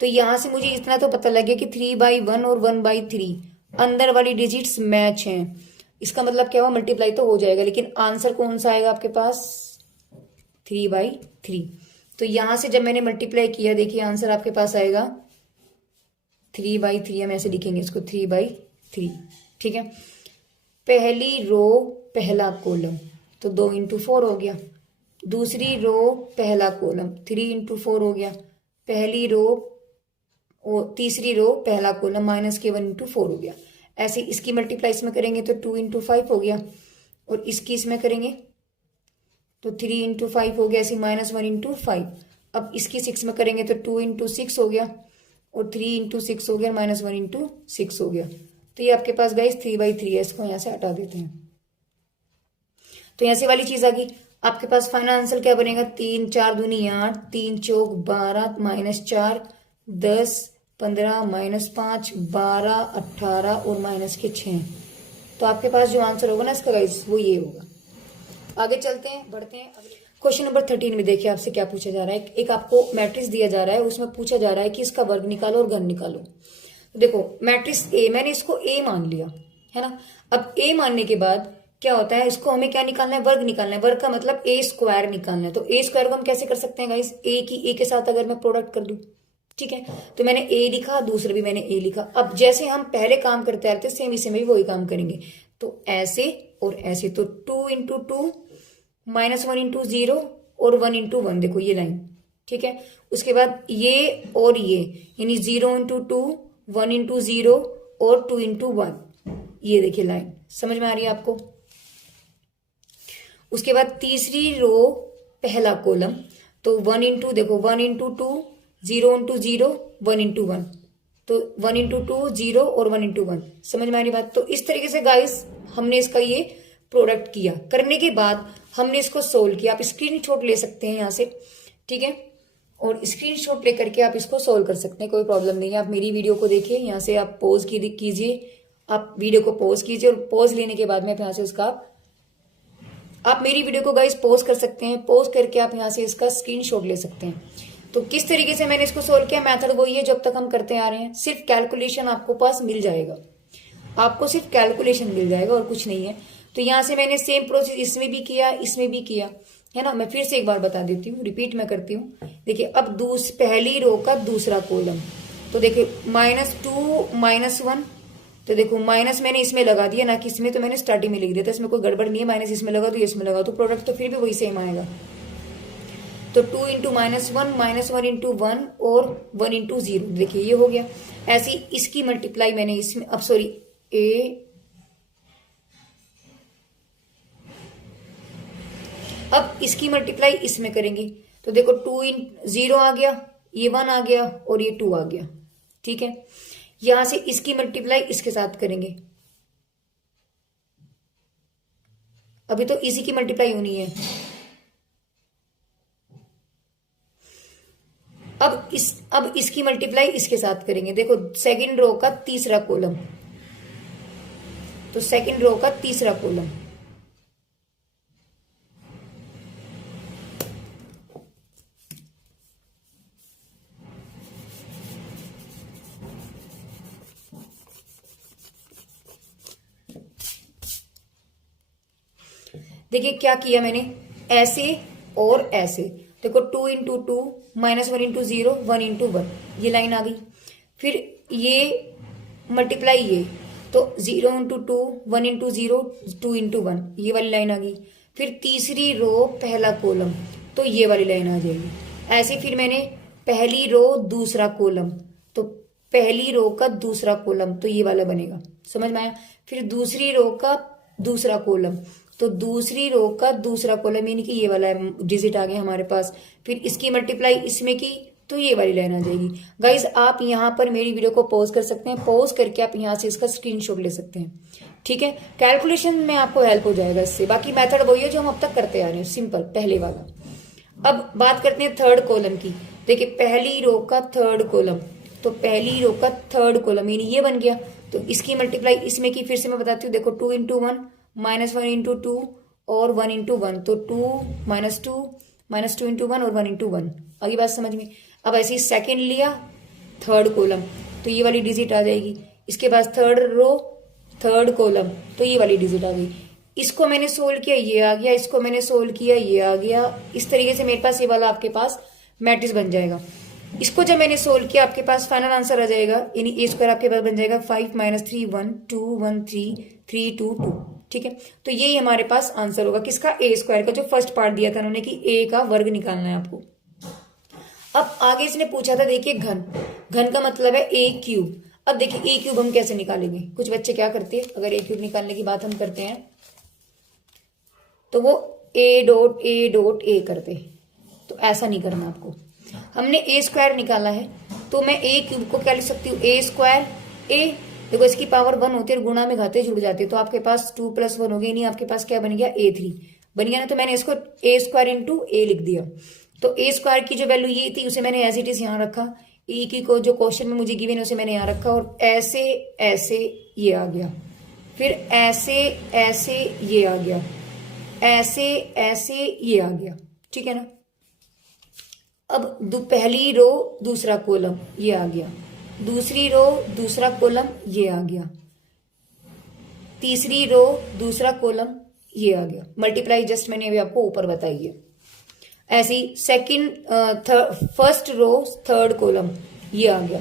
तो यहां से मुझे इतना तो पता लग गया कि 3/1 और 1/3 अंदर वाली डिजिट्स मैच हैं। इसका मतलब क्या हुआ, मल्टीप्लाई तो हो जाएगा, लेकिन आंसर कौन सा आएगा आपके पास 3/3। तो यहां से जब मैंने मल्टीप्लाई किया, देखिए आंसर आपके पास आएगा 3/3। हम ऐसे लिखेंगे इसको 3/3, ठीक है। पहली रो पहला कॉलम तो 2 × 4 हो गया। दूसरी रो पहला कॉलम 3 × 4 हो गया। पहली रो और तीसरी रो पहला कॉलम माइनस के 1 × 4 हो गया। ऐसे इसकी मल्टीप्लाई इसमें करेंगे तो 2 × 5 हो गया, और इसकी इसमें करेंगे तो 3 × 5 हो गया, ऐसे -1 × 5। अब इसकी 6 में करेंगे तो 2 × 6 हो गया, और 3 × 6 हो गया, -1 × 6 हो गया। तो ये आपके पास गाइस 3/3 है। इसको यहां से हटा देते हैं, तो यहाँ से वाली चीज आ गई। आपके पास फाइनल आंसर क्या बनेगा, 3 4 दूनी 8, 3 चौक 12, -4 10 15 -5 12 18 और -6। तो आपके पास जो आंसर होगा ना इसका गाइस वो ये होगा। आगे चलते हैं, बढ़ते हैं। क्वेश्चन नंबर 13 में देखिए आपसे क्या पूछा जा रहा है। एक आपको मैट्रिक्स दिया जा रहा है, उसमें पूछा जा रहा है कि इसका वर्ग निकालो और घन निकालो। देखो मैट्रिक्स ए, मैंने इसको ए मान लिया है ना। अब ए मानने के बाद क्या होता है, इसको हमें क्या निकालना है, वर्ग निकालना है। वर्ग का मतलब A² निकालना है। तो A² को हम कैसे कर सकते हैं गाइस, ए के साथ अगर मैं प्रोडक्ट कर दूं, ठीक है। तो मैंने ए लिखा, दूसरा भी मैंने ए लिखा। अब जैसे हम पहले काम करते आते सेम इसे में भी वही काम करेंगे। तो ऐसे और ऐसे, तो 2 × 2 -1 × 0 और 1 × 1, देखो ये लाइन, ठीक है। उसके बाद ये और ये, यानी 0 × 2 1 × 0 और 2 × 1, ये देखिए लाइन, समझ में आ रही है आपको। उसके बाद तीसरी रो पहला कॉलम, तो 1 × देखो 1 × 2 0 × 0 1 × 1, तो 1 × 2 0 और 1 × 1, समझ में आ रही बात। तो इस तरीके से गाइस हमने इसका ये प्रोडक्ट किया। करने के बाद हमने इसको सोल्व किया। आप स्क्रीनशॉट ले सकते हैं यहाँ से, ठीक है, और स्क्रीनशॉट लेकर के आप इसको सोल्व कर सकते हैं, कोई प्रॉब्लम नहीं है। आप मेरी वीडियो को देखिए, यहाँ से आप पॉज कीजिए, आप वीडियो को पॉज कीजिए, और पॉज लेने के बाद में यहाँ से उसका आप मेरी वीडियो को गाइस पॉज कर सकते हैं। पॉज करके आप यहाँ से इसका स्क्रीनशॉट ले सकते हैं। तो किस तरीके से मैंने इसको सोल्व किया, मेथड वही है जब तक हम करते आ रहे हैं। सिर्फ कैलकुलेशन आपको पास मिल जाएगा, आपको सिर्फ कैलकुलेशन मिल जाएगा और कुछ नहीं है। तो यहाँ से मैंने सेम प्रोसेस इसमें भी किया, इसमें भी किया, है ना। मैं फिर से एक बार बता देती हूँ, रिपीट मैं करती हूँ। देखिए अब पहली रो का दूसरा कॉलम, तो देखिए -2 -1, तो देखो माइनस मैंने इसमें लगा दिया ना कि इसमें, तो मैंने स्टार्टिंग में लिख दिया था, इसमें कोई गड़बड़ नहीं है। माइनस इसमें लगा तो इसमें लगा, तो प्रोडक्ट तो फिर भी वही सेम आएगा। तो 2 × -1 -1 × 1 और 1 × 0, देखिए ये हो गया। ऐसी इसकी मल्टीप्लाई मैंने इसमें, अब सॉरी अब इसकी मल्टीप्लाई इसमें करेंगे। तो देखो 2 × 0 आ गया, ये 1 आ गया और ये 2 आ गया, ठीक है। यहां से इसकी मल्टीप्लाई इसके साथ करेंगे। अभी तो इसी की मल्टीप्लाई होनी है। अब इसकी मल्टीप्लाई इसके साथ करेंगे। देखो सेकंड रो का तीसरा कॉलम, तो सेकंड रो का तीसरा कॉलम, देखिए क्या किया मैंने, ऐसे और ऐसे। देखो 2 × 2 -1 × 0 1 × 1, ये लाइन आ गई। फिर ये मल्टीप्लाई ये, तो 0 इंटू 2, 1 इंटू 0, 2 इंटू 1, ये वाली लाइन आ गई। फिर तीसरी रो पहला कॉलम, तो ये वाली लाइन आ जाएगी। ऐसे फिर मैंने पहली रो दूसरा कॉलम, तो पहली रो का दूसरा कॉलम, तो ये वाला बनेगा, समझ में आया। फिर दूसरी रो का दूसरा कॉलम, तो दूसरी रो का दूसरा कॉलम, यानी कि ये वाला डिजिट आ गया हमारे पास। फिर इसकी मल्टीप्लाई इसमें की, तो ये वाली लाइन आ जाएगी। गाइज आप यहाँ पर मेरी वीडियो को पॉज कर सकते हैं, पॉज करके आप यहाँ से इसका स्क्रीनशॉट ले सकते हैं, ठीक है। कैलकुलेशन में आपको हेल्प हो जाएगा इससे। बाकी मेथड वही है जो हम अब तक करते आ रहे हैं, सिंपल पहले वाला। अब बात करते हैं थर्ड कॉलम की। देखिए पहली रो का थर्ड कॉलम, तो पहली रो का थर्ड कॉलम यानी ये बन गया। तो इसकी मल्टीप्लाई इसमें की, फिर से मैं बताती हूँ, देखो 2 इंटू 1, -1 इंटू 2 और 1 इंटू 1, तो 2 -2 इंटू 1 और 1 इंटू 1। आगे बात समझ में। अब ऐसे ही सेकेंड लिया, थर्ड कॉलम, तो ये वाली डिजिट आ जाएगी। इसके बाद थर्ड रो थर्ड कॉलम, तो ये वाली डिजिट आ गई। इसको मैंने सोल्व किया, ये आ गया। इसको मैंने सोल्व किया, ये आ गया। इस तरीके से मेरे पास ये वाला आपके पास मैट्रिक्स बन जाएगा। इसको जब मैंने सोल्व किया, आपके पास फाइनल आंसर आ जाएगा, यानी ए स्क्वायर आपके पास बन जाएगा 5 - 3 1 2 1 3 3 2 2, ठीक है। तो यही हमारे पास आंसर होगा किसका, ए स्क्वायर का, जो फर्स्ट पार्ट दिया था उन्होंने कि ए का वर्ग निकालना है आपको। अब आगे इसने पूछा था, देखिए घन, घन का मतलब है ए क्यूब। अब देखिए ए क्यूब हम कैसे निकालेंगे। कुछ बच्चे क्या करते हैं, अगर ए क्यूब निकालने की बात हम करते हैं तो वो ए डॉट ए करते, तो ऐसा नहीं करना आपको। हमने ए स्क्वायर निकाला है, तो मैं ए क्यूब को क्या लिख सकती हूँ, ए स्क्वायर ए। देखो इसकी पावर 1 होती है और गुणा में घाते जुड़ जाते हैं, तो आपके पास 2 + 1 हो गया, नहीं आपके पास क्या बन गया, A3 बन गया ना। तो मैंने इसको ए स्क्वायर इंटू ए लिख दिया। तो ए स्क्वायर की जो वैल्यू ये थी उसे मैंने एज इट इज यहाँ रखा, ए की को जो क्वेश्चन में मुझे गिवन है उसे मैंने यहाँ रखा, और ऐसे ऐसे ये आ गया। फिर ऐसे ऐसे ये आ गया, ऐसे ऐसे ये आ गया, ठीक है ना। अब पहली रो दूसरा कॉलम ये आ गया, दूसरी रो दूसरा कॉलम ये आ गया, तीसरी रो दूसरा कॉलम ये आ गया। मल्टीप्लाई जस्ट मैंने अभी आपको ऊपर बताई है। ऐसे ही फर्स्ट रो थर्ड कॉलम ये आ गया,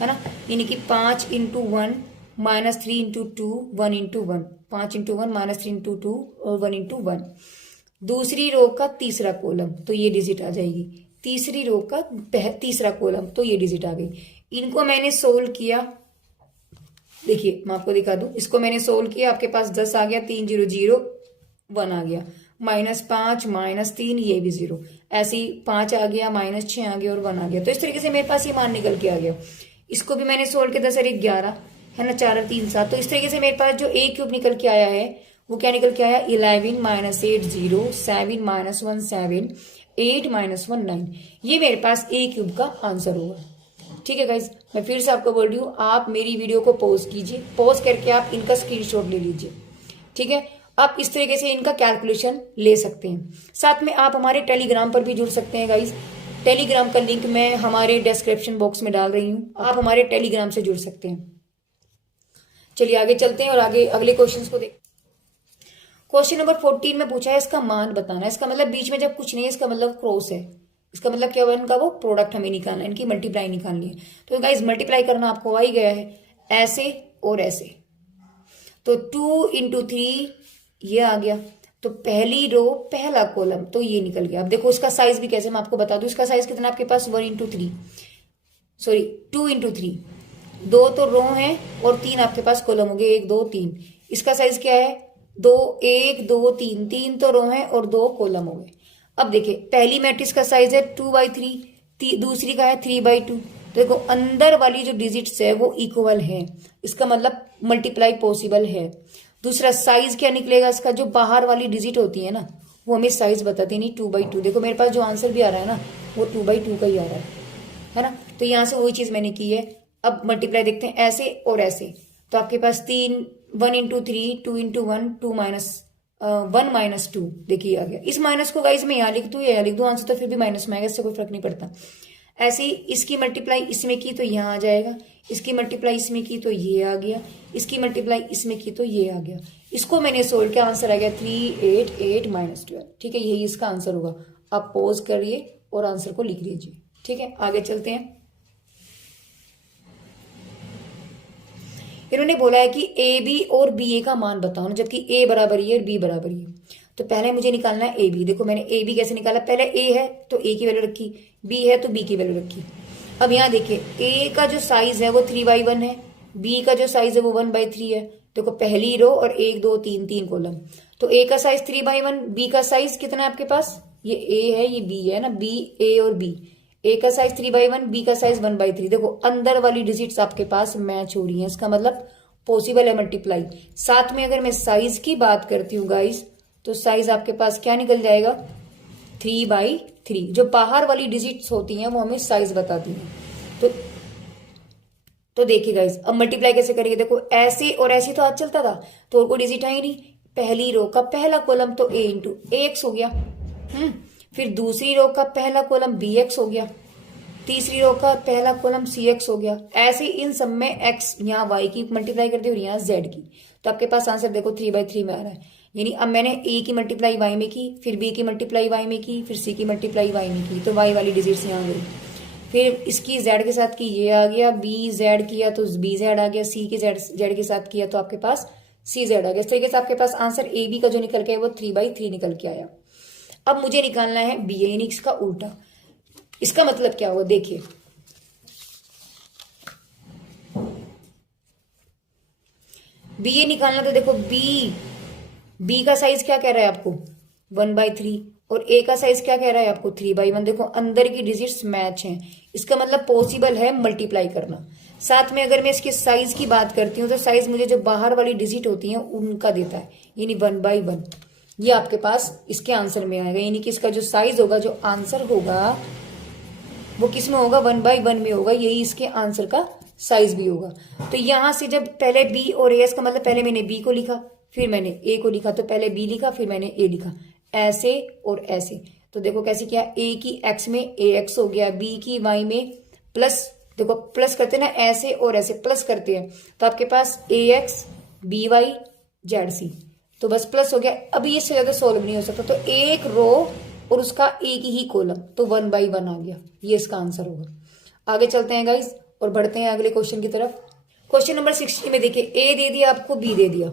है ना। यानी कि 5 into 1 -3 into 2 1 into 1, 5 into 1 -3 into 2 और 1 इंटू 1। दूसरी रो का तीसरा कॉलम, तो ये डिजिट आ जाएगी। तीसरी रो का तीसरा कॉलम, तो ये डिजिट आ गई। इनको मैंने सोल्व किया, देखिए मैं आपको दिखा दूं। इसको मैंने सोल्व किया, आपके पास 10 आ गया, 3 0 0 1 आ गया, -5 -3 ये भी 0, ऐसे ही 5 आ गया, -6 आ गया और 1 आ गया। तो इस तरीके से मेरे पास ये मान निकल के आ गया। इसको भी मैंने सोल्व किया, 10 और 1 11 है ना, 4 और 3 7। तो इस तरीके से मेरे पास जो ए क्यूब निकल के आया है वो क्या निकल के आया, 11 -8 0 7 -1 7 8 -1 9। ये मेरे पास ए क्यूब का आंसर होगा, ठीक है गाइज। मैं फिर से आपको बोल रही हूँ, आप मेरी वीडियो को पॉज कीजिए, पॉज करके आप इनका स्क्रीनशॉट ले लीजिए, ठीक है। आप इस तरीके से इनका कैलकुलेशन ले सकते हैं। साथ में आप हमारे टेलीग्राम पर भी जुड़ सकते हैं गाइज। टेलीग्राम का लिंक मैं हमारे डिस्क्रिप्शन बॉक्स में डाल रही हूँ, आप हमारे टेलीग्राम से जुड़ सकते हैं। चलिए आगे चलते हैं और आगे अगले क्वेश्चन को देख। क्वेश्चन नंबर 14 में पूछा है इसका मान बताना है। इसका मतलब बीच में जब कुछ नहीं है, इसका मतलब क्रॉस है। इसका मतलब क्या हुआ, इनका वो प्रोडक्ट हमें निकालना है, इनकी मल्टीप्लाई निकालनी है। तो गाइज मल्टीप्लाई करना आपको आ ही गया है, ऐसे और ऐसे। तो 2 इंटू 3 ये आ गया, तो पहली रो पहला कॉलम, तो ये निकल गया। अब देखो इसका साइज भी कैसे मैं आपको बता दूं। इसका साइज कितना आपके पास, 1 इंटू 3 सॉरी 2 इंटू 3, 2 तो रो है और 3 आपके पास कॉलम हो गए, 1 2 3। इसका साइज क्या है, 2 1 2 3, 3 तो रो है और 2 कॉलम हो गए। अब देखिए पहली मैट्रिक्स का साइज है 2/3, दूसरी का है 3/2। देखो अंदर वाली जो डिजिट्स है वो इक्वल है, इसका मतलब मल्टीप्लाई पॉसिबल है। दूसरा साइज क्या निकलेगा इसका, जो बाहर वाली डिजिट होती है ना वो हमें साइज बताती नहीं, 2/2। देखो मेरे पास जो आंसर भी आ रहा है ना वो 2/2 का ही आ रहा है ना। तो यहां से वही चीज मैंने की है। अब मल्टीप्लाई देखते हैं ऐसे और ऐसे, तो आपके पास 1 इंटू 3 2 इंटू 1 1 - 2, देखिए आ गया। इस माइनस को गाइस मैं यहाँ लिख दूं या यहाँ लिख दूं, आंसर तो फिर भी माइनस में आएगा, इससे कोई फर्क नहीं पड़ता। ऐसे ही इसकी मल्टीप्लाई इसमें की तो यहाँ आ जाएगा, इसकी मल्टीप्लाई इसमें की तो ये आ गया, इसकी मल्टीप्लाई इसमें की तो ये आ गया। इसको मैंने सोल्व किया, आंसर आ गया 3 8 8 -12, ठीक है। यही इसका आंसर होगा। आप पॉज करिए और आंसर को लिख लीजिए, ठीक है। आगे चलते हैं। इन्होंने बोला है कि ए बी और बी ए का मान बताओ ना, जबकि ए बराबर ये और बी बराबर ये। तो पहले मुझे निकालना है ए बी। देखो मैंने ए बी कैसे निकाला, पहले ए है तो ए की वैल्यू रखी, बी है तो बी की वैल्यू रखी। अब यहाँ देखिए ए का जो साइज है वो 3/1 है, बी का जो साइज है वो 1/3 है। देखो पहली रो और 1 2 3 3 कॉलम, तो ए का साइज 3/1, बी का साइज कितना है आपके पास, ये ए है ये बी है ना, बी ए और बी, ए का साइज 3/1, बी का साइज 1/3। देखो अंदर वाली डिजिट्स आपके पास मैच हो रही है, इसका मतलब पॉसिबल है मल्टीप्लाई। साथ में अगर मैं साइज की बात करती हूँ गाइस, तो साइज आपके पास क्या निकल जाएगा, 3/3। जो बाहर वाली डिजिट्स होती हैं वो हमें साइज बताती हैं। तो देखिए गाइस अब मल्टीप्लाई कैसे करेंगे, देखो ऐसे और ऐसे तो आज चलता था, तो और कोई डिजिट आई नहीं, पहली रो का पहला कॉलम तो a इंटू एक्स हो गया, फिर दूसरी रो का पहला कॉलम बी एक्स हो गया, तीसरी रो का पहला कॉलम सी एक्स हो गया। ऐसे इन सब में एक्स, यहाँ वाई की मल्टीप्लाई कर दी और यहाँ जेड की, तो आपके पास आंसर देखो 3/3 में आ रहा है। यानी अब मैंने ए की मल्टीप्लाई वाई में की, फिर बी की मल्टीप्लाई वाई में की, फिर सी की मल्टीप्लाई वाई में की, तो वाई वाली डिजिट्स यहाँ गई। फिर इसकी जेड के साथ की ये आ गया, बी जेड किया तो बी जेड आ गया, सी की जेड के साथ किया तो आपके पास सी जेड आ गया। इस तरीके से आपके पास आंसर ए बी का जो निकल के आया वो 3/3 निकल के आया। अब मुझे निकालना है बी ए, यानी इसका उल्टा। इसका मतलब क्या होगा, देखिए बी ए निकालना, तो देखो बी का साइज क्या कह रहा है आपको 1/3 और ए का साइज क्या कह रहा है आपको 3/1। देखो अंदर की डिजिट्स मैच हैं, इसका मतलब पॉसिबल है मल्टीप्लाई करना। साथ में अगर मैं इसके साइज की बात करती हूँ तो साइज मुझे जो बाहर वाली डिजिट होती है उनका देता है, यानी 1/1। ये आपके पास इसके आंसर में आएगा, यानी कि इसका जो साइज होगा, जो आंसर होगा वो किस में होगा, 1/1 में होगा, यही इसके आंसर का साइज भी होगा। तो यहां से जब पहले बी और ए, का मतलब पहले मैंने बी को लिखा फिर मैंने ए को लिखा, तो पहले बी लिखा फिर मैंने ए लिखा, ऐसे और ऐसे। तो देखो कैसे किया, ए की एक्स में ए एक्स हो गया, बी की वाई में प्लस, देखो प्लस करते ना ऐसे और ऐसे प्लस करते हैं, तो आपके पास A X B Y Z C, तो बस प्लस हो गया। अभी इससे ज्यादा सोल्व नहीं हो सकता, तो एक रो और उसका एक ही कॉलम, तो 1/1 आ गया, ये इसका आंसर होगा। आगे चलते हैं गाइस और बढ़ते हैं अगले क्वेश्चन की तरफ। क्वेश्चन नंबर 60 में देखिए ए दे दिया आपको, बी दे दिया।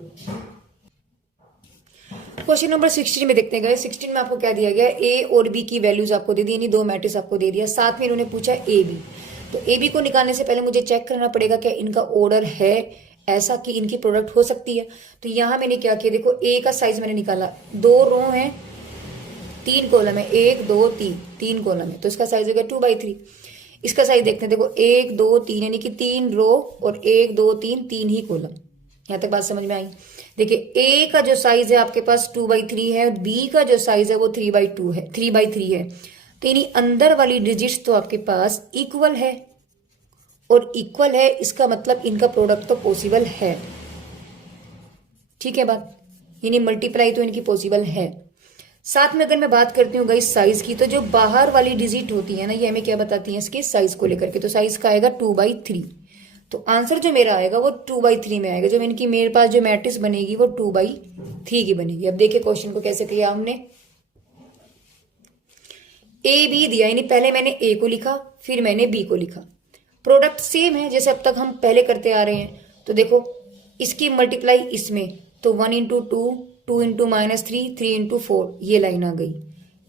क्वेश्चन नंबर 16 में देखते हैं गाइस, 16 में आपको क्या दिया गया, ए और बी की वैल्यूज आपको दे दी, यानी दो मैट्रिक्स आपको दे दिया, साथ में इन्होंने पूछा ए बी। तो ए बी को निकालने से पहले मुझे चेक करना पड़ेगा क्या इनका ऑर्डर है ऐसा कि इनकी प्रोडक्ट हो सकती है। तो यहां मैंने क्या किया, देखो ए का साइज मैंने निकाला, 2 रो है 3 कॉलम है, 1 2 3 कॉलम है, तो इसका साइज हो गया 2/3। इसका साइज देखते हैं, देखो 1 2 3 यानी कि 3 रो और 1 2 3 ही कॉलम। यहां तक बात समझ में आई। देखिए ए का जो साइज है आपके पास 2/3 है, बी का जो साइज है वो 3/3 है। तो यानी अंदर वाली डिजिट्स तो आपके पास इक्वल है, और इक्वल है इसका मतलब इनका प्रोडक्ट तो पॉसिबल है। ठीक है बात, यानी मल्टीप्लाई तो इनकी पॉसिबल है। साथ में अगर मैं बात करती हूँ गाइस साइज की, तो जो बाहर वाली डिजिट होती है ना, ये हमें क्या बताती है इसके साइज को लेकर के, तो साइज का आएगा 2/3। तो आंसर जो मेरा आएगा वो 2/3 में आएगा। जो इनकी मेरे पास जो मैट्रिक्स बनेगी वो 2/3 की बनेगी। अब देखिए क्वेश्चन को कैसे किया हमने, ए बी दिया, यानी पहले मैंने ए को लिखा फिर मैंने बी को लिखा। प्रोडक्ट सेम है जैसे अब तक हम पहले करते आ रहे हैं। तो देखो इसकी मल्टीप्लाई इसमें, तो 1 × 2 2 × -3 3 × 4 ये लाइन आ गई।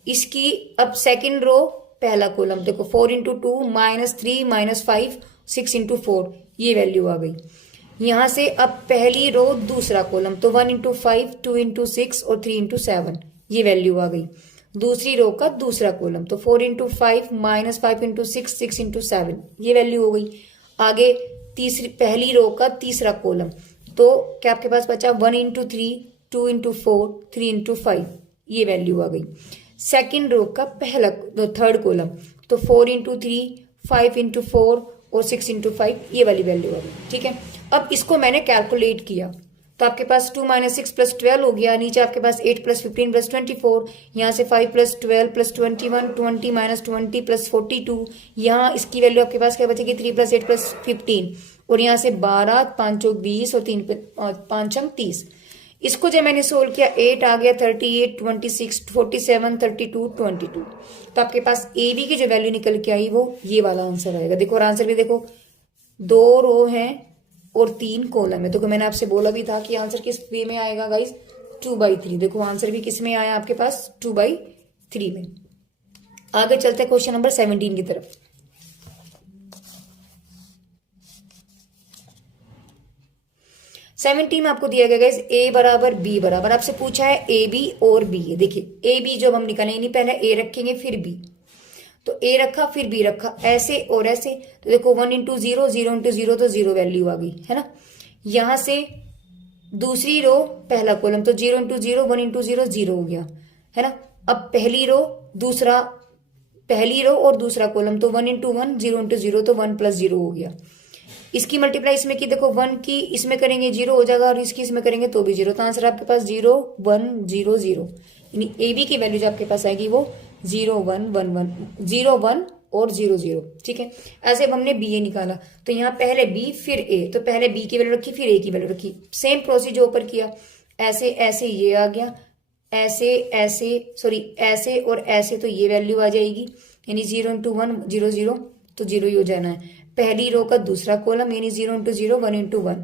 इसकी अब सेकंड रो पहला कॉलम, देखो 4 × 2 -3 -5 6 × 4 ये वैल्यू आ गई। यहां से अब पहली रो दूसरा कॉलम, तो 1 × 5 2 × 6 और 3 × 7 ये वैल्यू आ गई। दूसरी रो का दूसरा कॉलम, तो 4 × 5 -5 × 6 6 × 7 ये वैल्यू हो गई। आगे तीसरी पहली रो का तीसरा कॉलम, तो क्या आपके पास बचा 1 × 3 2 × 4 3 × 5 ये वैल्यू आ गई। सेकंड रो का पहला थर्ड कॉलम, तो 4 × 3 5 × 4 और 6 × 5 ये वाली वैल्यू आ गई। ठीक है, अब इसको मैंने कैलकुलेट किया, तो आपके पास 2 - 6 + 12 हो गया। नीचे आपके पास 8 + 15 + 24, यहाँ से 5 + 12 + 21 20 - 20 + 42। यहाँ इसकी वैल्यू आपके पास क्या बचेगी 3 + 8 + 15, और यहाँ से 12 5 × 20 और 3 5 × 30। इसको जब मैंने सोल्व किया 8 आ गया 38 26 47 32 22। तो आपके पास ए बी की जो वैल्यू निकल के आई वो ये वाला आंसर आएगा। देखो और आंसर भी देखो, 2 रो है और 3 कॉलम है। तो मैंने आपसे बोला भी था कि आंसर किस वे में आएगा गाइस, 2/3। देखो आंसर भी किस में आया आपके पास, 2/3 में। आगे चलते हैं क्वेश्चन नंबर 17 की तरफ। 17 में आपको दिया गया गाइस a बराबर b बराबर, आपसे पूछा है ए बी और बी है। देखिए ए बी जो हम निकालेंगे, नहीं पहले a रखेंगे फिर b, तो a रखा फिर b रखा, ऐसे और ऐसे। तो देखो 1 इंटू 0, 0 इंटू 0 तो 0 वैल्यू आ गई है ना। यहां से दूसरी रो पहला कॉलम, तो 0 इंटू 0, 1 इंटू 0 0 हो गया है ना। अब पहली रो और दूसरा कॉलम, तो 1 इंटू 1, 0 इंटू 0 तो 1 प्लस 0 हो गया। इसकी मल्टीप्लाई इसमें की, देखो 1 की इसमें करेंगे 0 हो जाएगा, और इसकी इसमें करेंगे तो भी 0। तो आंसर आपके पास 0 1 0 0, यानी ए बी की वैल्यू जो आपके पास आएगी वो 0 1 1 1 0 1 और 0 0। ठीक है, ऐसे अब हमने बी ए निकाला, तो यहाँ पहले बी फिर ए, तो पहले बी की वैल्यू रखी फिर ए की वैल्यू रखी, सेम प्रोसीजर ऊपर किया। ऐसे ऐसे ये आ गया, ऐसे ऐसे सॉरी ऐसे और ऐसे, तो ये वैल्यू आ जाएगी, यानी 0 इंटू 1 0 0 तो 0 ही हो जाना है। पहली रो का दूसरा कॉलम, यानी 0 इंटू 0 1 इंटू 1।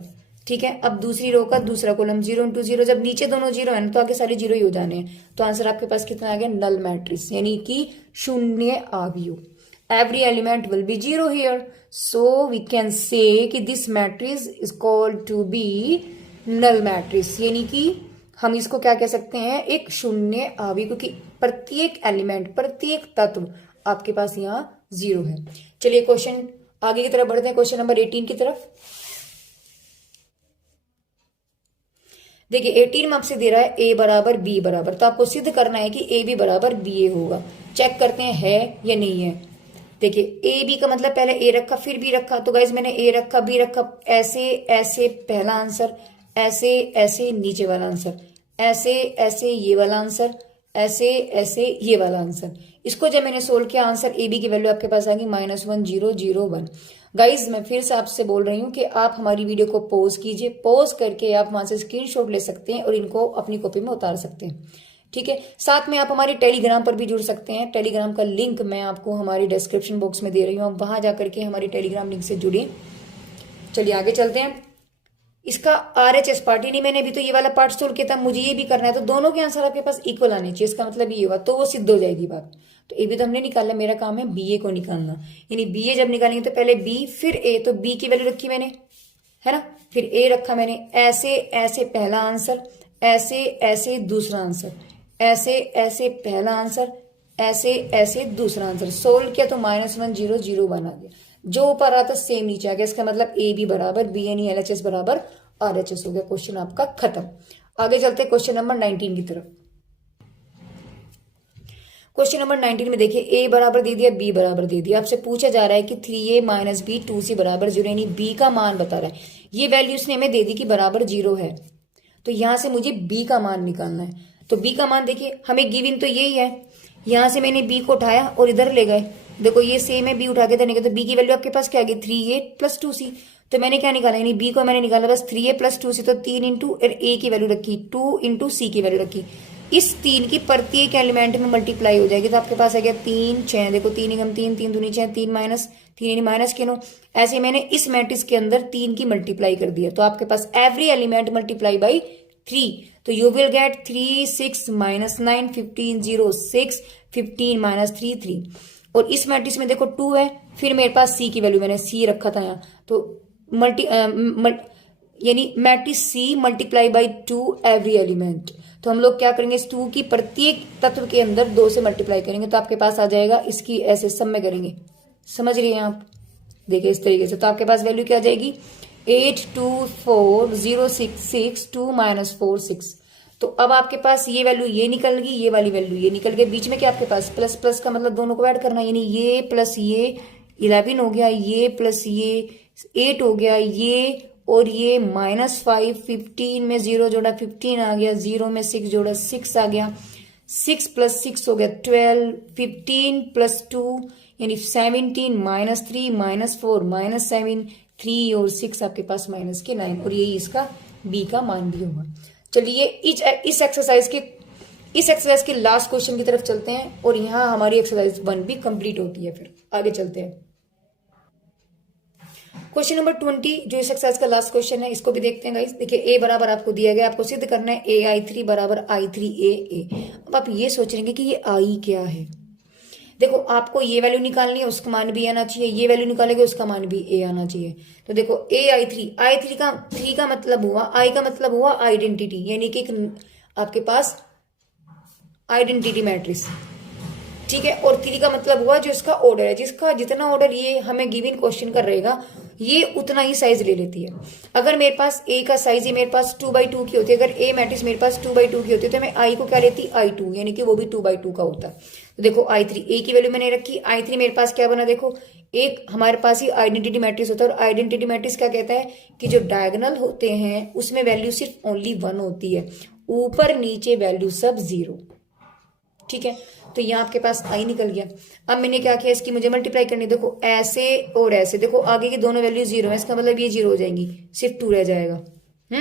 ठीक है, अब दूसरी रो का दूसरा कॉलम 0 इंटू 0, जब नीचे दोनों 0 है ना तो आगे सारे 0 ही हो जाने हैं। तो आंसर आपके पास कितना आ गया, नल मैट्रिक्स, यानी कि शून्य आव्यूह। Every element will be 0 here, so we can say कि this matrix is called to be null matrix, यानी कि हम इसको क्या कह सकते हैं, एक शून्य आव्यूह, क्योंकि प्रत्येक एलिमेंट प्रत्येक तत्व आपके पास यहाँ 0 है। चलिए क्वेश्चन आगे की तरफ बढ़ते हैं, क्वेश्चन नंबर 18 की तरफ। देखिए 18 में आपसे दे रहा है a बराबर b बराबर, तो आपको सिद्ध करना है कि a b बराबर b a होगा। चेक करते हैं है या नहीं है। देखिए ए बी का मतलब पहले ए रखा फिर बी रखा, तो गाइज मैंने ए रखा बी रखा, ऐसे ऐसे पहला आंसर, ऐसे ऐसे नीचे वाला आंसर, ऐसे ऐसे ये वाला आंसर, ऐसे ऐसे ये वाला आंसर। इसको जब मैंने सोल्व किया, आंसर ए बी की वैल्यू आपके पास आ गई -1 0 0 1। गाइज मैं फिर से आपसे बोल रही हूँ कि आप हमारी वीडियो को पॉज कीजिए, पॉज करके आप वहां से स्क्रीनशॉट ले सकते हैं और इनको अपनी कॉपी में उतार सकते हैं। ठीक है, साथ में आप हमारे टेलीग्राम पर भी जुड़ सकते हैं। टेलीग्राम का लिंक मैं आपको हमारी डिस्क्रिप्शन बॉक्स में दे रही हूँ, आप वहां जाकर के हमारी टेलीग्राम लिंक से जुड़िए। चलिए आगे चलते हैं। इसका RHS पार्ट, नहीं मैंने अभी तो ये वाला पार्ट सोल्व किया था, मुझे ये भी करना है, तो दोनों के आंसर आपके पास इक्वल आने चाहिए। इसका मतलब ये हुआ तो वो सिद्ध हो जाएगी बात। तो ए बी तो हमने निकाला, मेरा काम है BA को निकालना, यानी BA जब निकालेंगे तो पहले B फिर A, तो B की वैल्यू रखी मैंने है ना, फिर A रखा मैंने, ऐसे ऐसे पहला आंसर, ऐसे ऐसे दूसरा आंसर, ऐसे ऐसे पहला आंसर, ऐसे ऐसे दूसरा आंसर। सोल्व किया तो -1 0 0 1 आ गया, जो ऊपर आता सेम नीचे आ गया। इसका मतलब ए बी बराबर बी, यानी LHS बराबर RHS हो गया। क्वेश्चन आपका खत्म। आगे चलते हैं क्वेश्चन नंबर 19 की तरफ। क्वेश्चन नंबर 19 में देखिए ए बराबर दे दिया, बी बराबर दे दिया। आपसे पूछा जा रहा है कि 3a - b 2c बराबर 0, यानी b का मान बता रहा है। ये वैल्यू उसने हमें दे दी कि बराबर 0 है, तो यहां से मुझे b का मान निकालना है। तो b का मान देखिए हमें गिवन तो यही है, यहां से मैंने b को उठाया और इधर ले गए, देखो ये सेम है, b उठा के इधर निकले, तो b की वैल्यू आपके पास क्या आ गई 3a + 2c। तो मैंने क्या निकाला, यानी b को मैंने निकाला बस 3a + 2c, तो 3 इंटू a की वैल्यू रखी, 2 इंटू c की वैल्यू रखी। इस 3 की प्रत्येक एलिमेंट में मल्टीप्लाई हो जाएगी, तो आपके पास आ गया 3 6, देखो 3 × 3 3 दूनी 6, 3 - 3 यानी माइनस के नो। ऐसे मैंने इस मैट्रिक्स के अंदर 3 की मल्टीप्लाई कर दिया, तो आपके पास एवरी एलिमेंट मल्टीप्लाई बाई 3, तो यू विल गेट 3 6 - 9 15 0 6 15 - 3 3। और इस मैट्रिक्स में देखो 2 है, फिर मेरे पास c की वैल्यू मैंने c रखा था यहाँ, तो यानी matrix c multiply by 2 every element. तो हम लोग क्या करेंगे, इस 2 की प्रत्येक तत्व के अंदर 2 से मल्टीप्लाई करेंगे, तो आपके पास आ जाएगा, इसकी ऐसे सब में करेंगे, समझ रही हैं आप, देखिए इस तरीके से। तो आपके पास वैल्यू क्या आ जाएगी 8 2 4 0 6 6 2 - 4 6। तो अब आपके पास ये वैल्यू ये निकल गई, ये वाली वैल्यू ये निकल गई, बीच में क्या आपके पास प्लस प्लस का मतलब दोनों को ऐड करना, यानी ये प्लस ये 11 हो गया, ये प्लस ये 8 हो गया, ये और ये -5 15 में 0 जोड़ा 15 आ गया, 0 में 6 जोड़ा 6 आ गया, 6 + 6 हो गया 12, 15 + 2 यानी 17 -3 -4 -7 3 और 6 आपके पास -9, और यही इसका b का मान भी होगा। चलिए इस एक्सरसाइज के लास्ट क्वेश्चन की तरफ चलते हैं, और यहाँ हमारी एक्सरसाइज 1 भी कंप्लीट होती है। फिर आगे चलते हैं। क्वेश्चन नंबर 20 जो इस एक्सरसाइज का लास्ट क्वेश्चन है, इसको भी देखते हैं गाइस। देखिए ए बराबर आपको दिया गया, आपको सिद्ध करना है AI3 बराबर I3 ए। अब आप ये सोच रहे कि ये आई क्या है। देखो आपको ये वैल्यू निकालनी है, उसका मान भी आना चाहिए, ये वैल्यू निकालेंगे उसका मान भी ए आना चाहिए। तो देखो आई थ्री का 3 का मतलब हुआ, आई का मतलब हुआ आइडेंटिटी, यानी कि आपके पास आइडेंटिटी मैट्रिक्स, ठीक है। और 3 का मतलब हुआ जो इसका ऑर्डर है, जिसका जितना ऑर्डर ये हमें गिवन क्वेश्चन का रहेगा ये उतना ही साइज ले लेती है। अगर मेरे पास ए का साइज ही मेरे पास 2/2 की होती है, अगर ए मैट्रिक्स मेरे पास 2/2 की होती है, तो मैं आई को क्या लेती I2, यानी कि वो भी 2/2 का होता है। तो देखो I3 ए की वैल्यू मैंने रखी, I3 मेरे पास क्या बना, देखो एक हमारे पास ही आइडेंटिटी मैट्रिक्स होता है, और आइडेंटिटी मैट्रिक्स क्या कहता है कि जो डायगोनल होते हैं उसमें वैल्यू सिर्फ ओनली 1 होती है, ऊपर नीचे वैल्यू सब 0, ठीक है। तो यहाँ आपके पास आई निकल गया। अब मैंने क्या किया, इसकी मुझे मल्टीप्लाई करनी है। देखो ऐसे और ऐसे, देखो आगे की दोनों वैल्यू 0 है, इसका मतलब ये 0 हो जाएंगी, सिर्फ 2 रह जाएगा।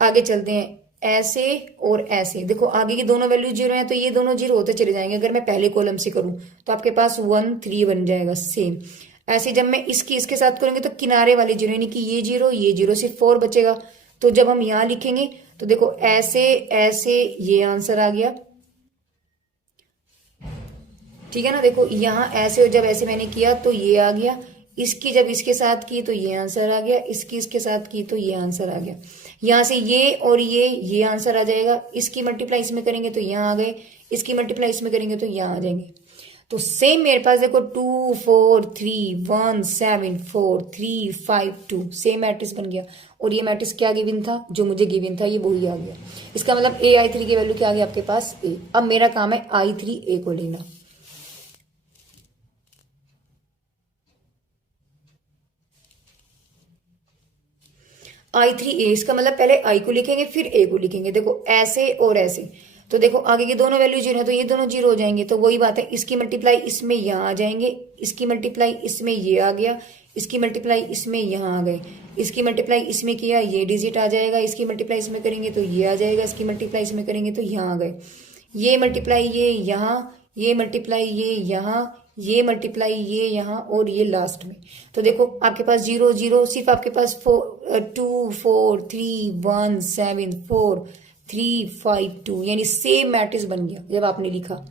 आगे चलते हैं, ऐसे और ऐसे, देखो आगे की दोनों वैल्यू 0 है, तो ये दोनों 0 होते चले जाएंगे। अगर मैं पहले कॉलम से करूं तो आपके पास 1 3 बन जाएगा सेम। ऐसे जब मैं इसके साथ करूंगी तो किनारे वाले 0, यानी कि ये 0 ये 0, सिर्फ 4 बचेगा। तो जब हम यहाँ लिखेंगे तो देखो ऐसे ऐसे, ये आंसर आ गया, ठीक है ना। देखो यहाँ ऐसे, और जब ऐसे मैंने किया तो ये आ गया, इसकी जब इसके साथ की तो ये आंसर आ गया, इसकी इसके साथ की तो ये आंसर आ गया। यहाँ से ये और ये आंसर आ जाएगा, इसकी मल्टीप्लाई इसमें करेंगे तो यहाँ आ गए, इसकी मल्टीप्लाई इसमें करेंगे तो यहाँ आ जाएंगे। तो सेम मेरे पास देखो 2 4 3 1 7 4 3 5 2 सेम मैट्रिक्स बन गया। और ये मैट्रिक्स क्या गिवन था, जो मुझे गिवन था ये वही आ गया। इसका मतलब AI3 की वैल्यू क्या आ गई आपके पास ए। अब मेरा काम है I3 ए को लेना। I3 ए, इसका मतलब पहले आई को लिखेंगे फिर ए को लिखेंगे। देखो ऐसे और ऐसे, तो देखो आगे की दोनों वैल्यू 0 है, तो ये दोनों 0 हो जाएंगे। तो वही बात है, इसकी मल्टीप्लाई इसमें यहाँ आ जाएंगे, इसकी मल्टीप्लाई इसमें ये आ गया, इसकी मल्टीप्लाई इसमें यहाँ आ गए, इसकी मल्टीप्लाई इसमें किया ये डिजिट आ जाएगा, इसकी मल्टीप्लाई इसमें करेंगे तो ये आ जाएगा, इसकी मल्टीप्लाई इसमें करेंगे तो यहाँ आ गए, ये मल्टीप्लाई ये यहाँ, ये मल्टीप्लाई ये यहाँ, ये मल्टीप्लाई ये यहाँ, और ये लास्ट में। तो देखो आपके पास 0 0, सिर्फ आपके पास 2 4 3 1 7 4 3 5 2, यानी सेम मैट्रिक्स बन गया। जब आपने लिखा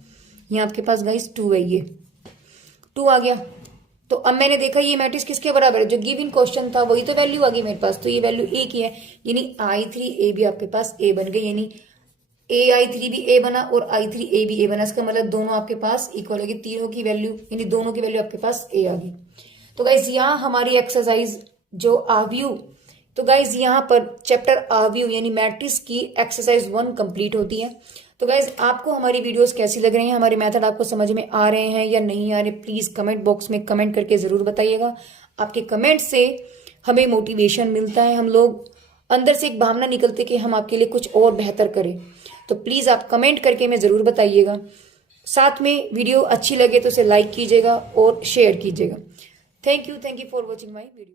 यहाँ आपके पास गाइस 2 है, ये 2 आ गया। तो अब मैंने देखा ये मैट्रिक्स किसके बराबर है, जो गिवन क्वेश्चन था वही तो वैल्यू आ गई मेरे पास, तो ये वैल्यू ए की है, यानी I3 ए भी आपके पास ए बन गई, यानी AI3 भी ए बना और I3 ए भी ए बना। इसका मतलब दोनों आपके पास इक्वल होगी, तीनों की वैल्यू यानी दोनों की वैल्यू आपके पास ए आ गई। तो गाइज यहाँ हमारी एक्सरसाइज जो आव्यू, तो गाइज यहाँ पर चैप्टर आव्यू यानी मैट्रिक्स की एक्सरसाइज 1 कंप्लीट होती है। तो गाइज आपको हमारी वीडियोस कैसी लग रही हैं, हमारे मेथड आपको समझ में आ रहे हैं या नहीं आ रहे, प्लीज कमेंट बॉक्स में कमेंट करके जरूर बताइएगा। आपके कमेंट से हमें मोटिवेशन मिलता है, हम लोग अंदर से एक भावना निकलती है कि हम आपके लिए कुछ और बेहतर करें। तो प्लीज आप कमेंट करके हमें जरूर बताइएगा। साथ में वीडियो अच्छी लगे तो उसे लाइक कीजिएगा और शेयर कीजिएगा। Thank you for watching my video.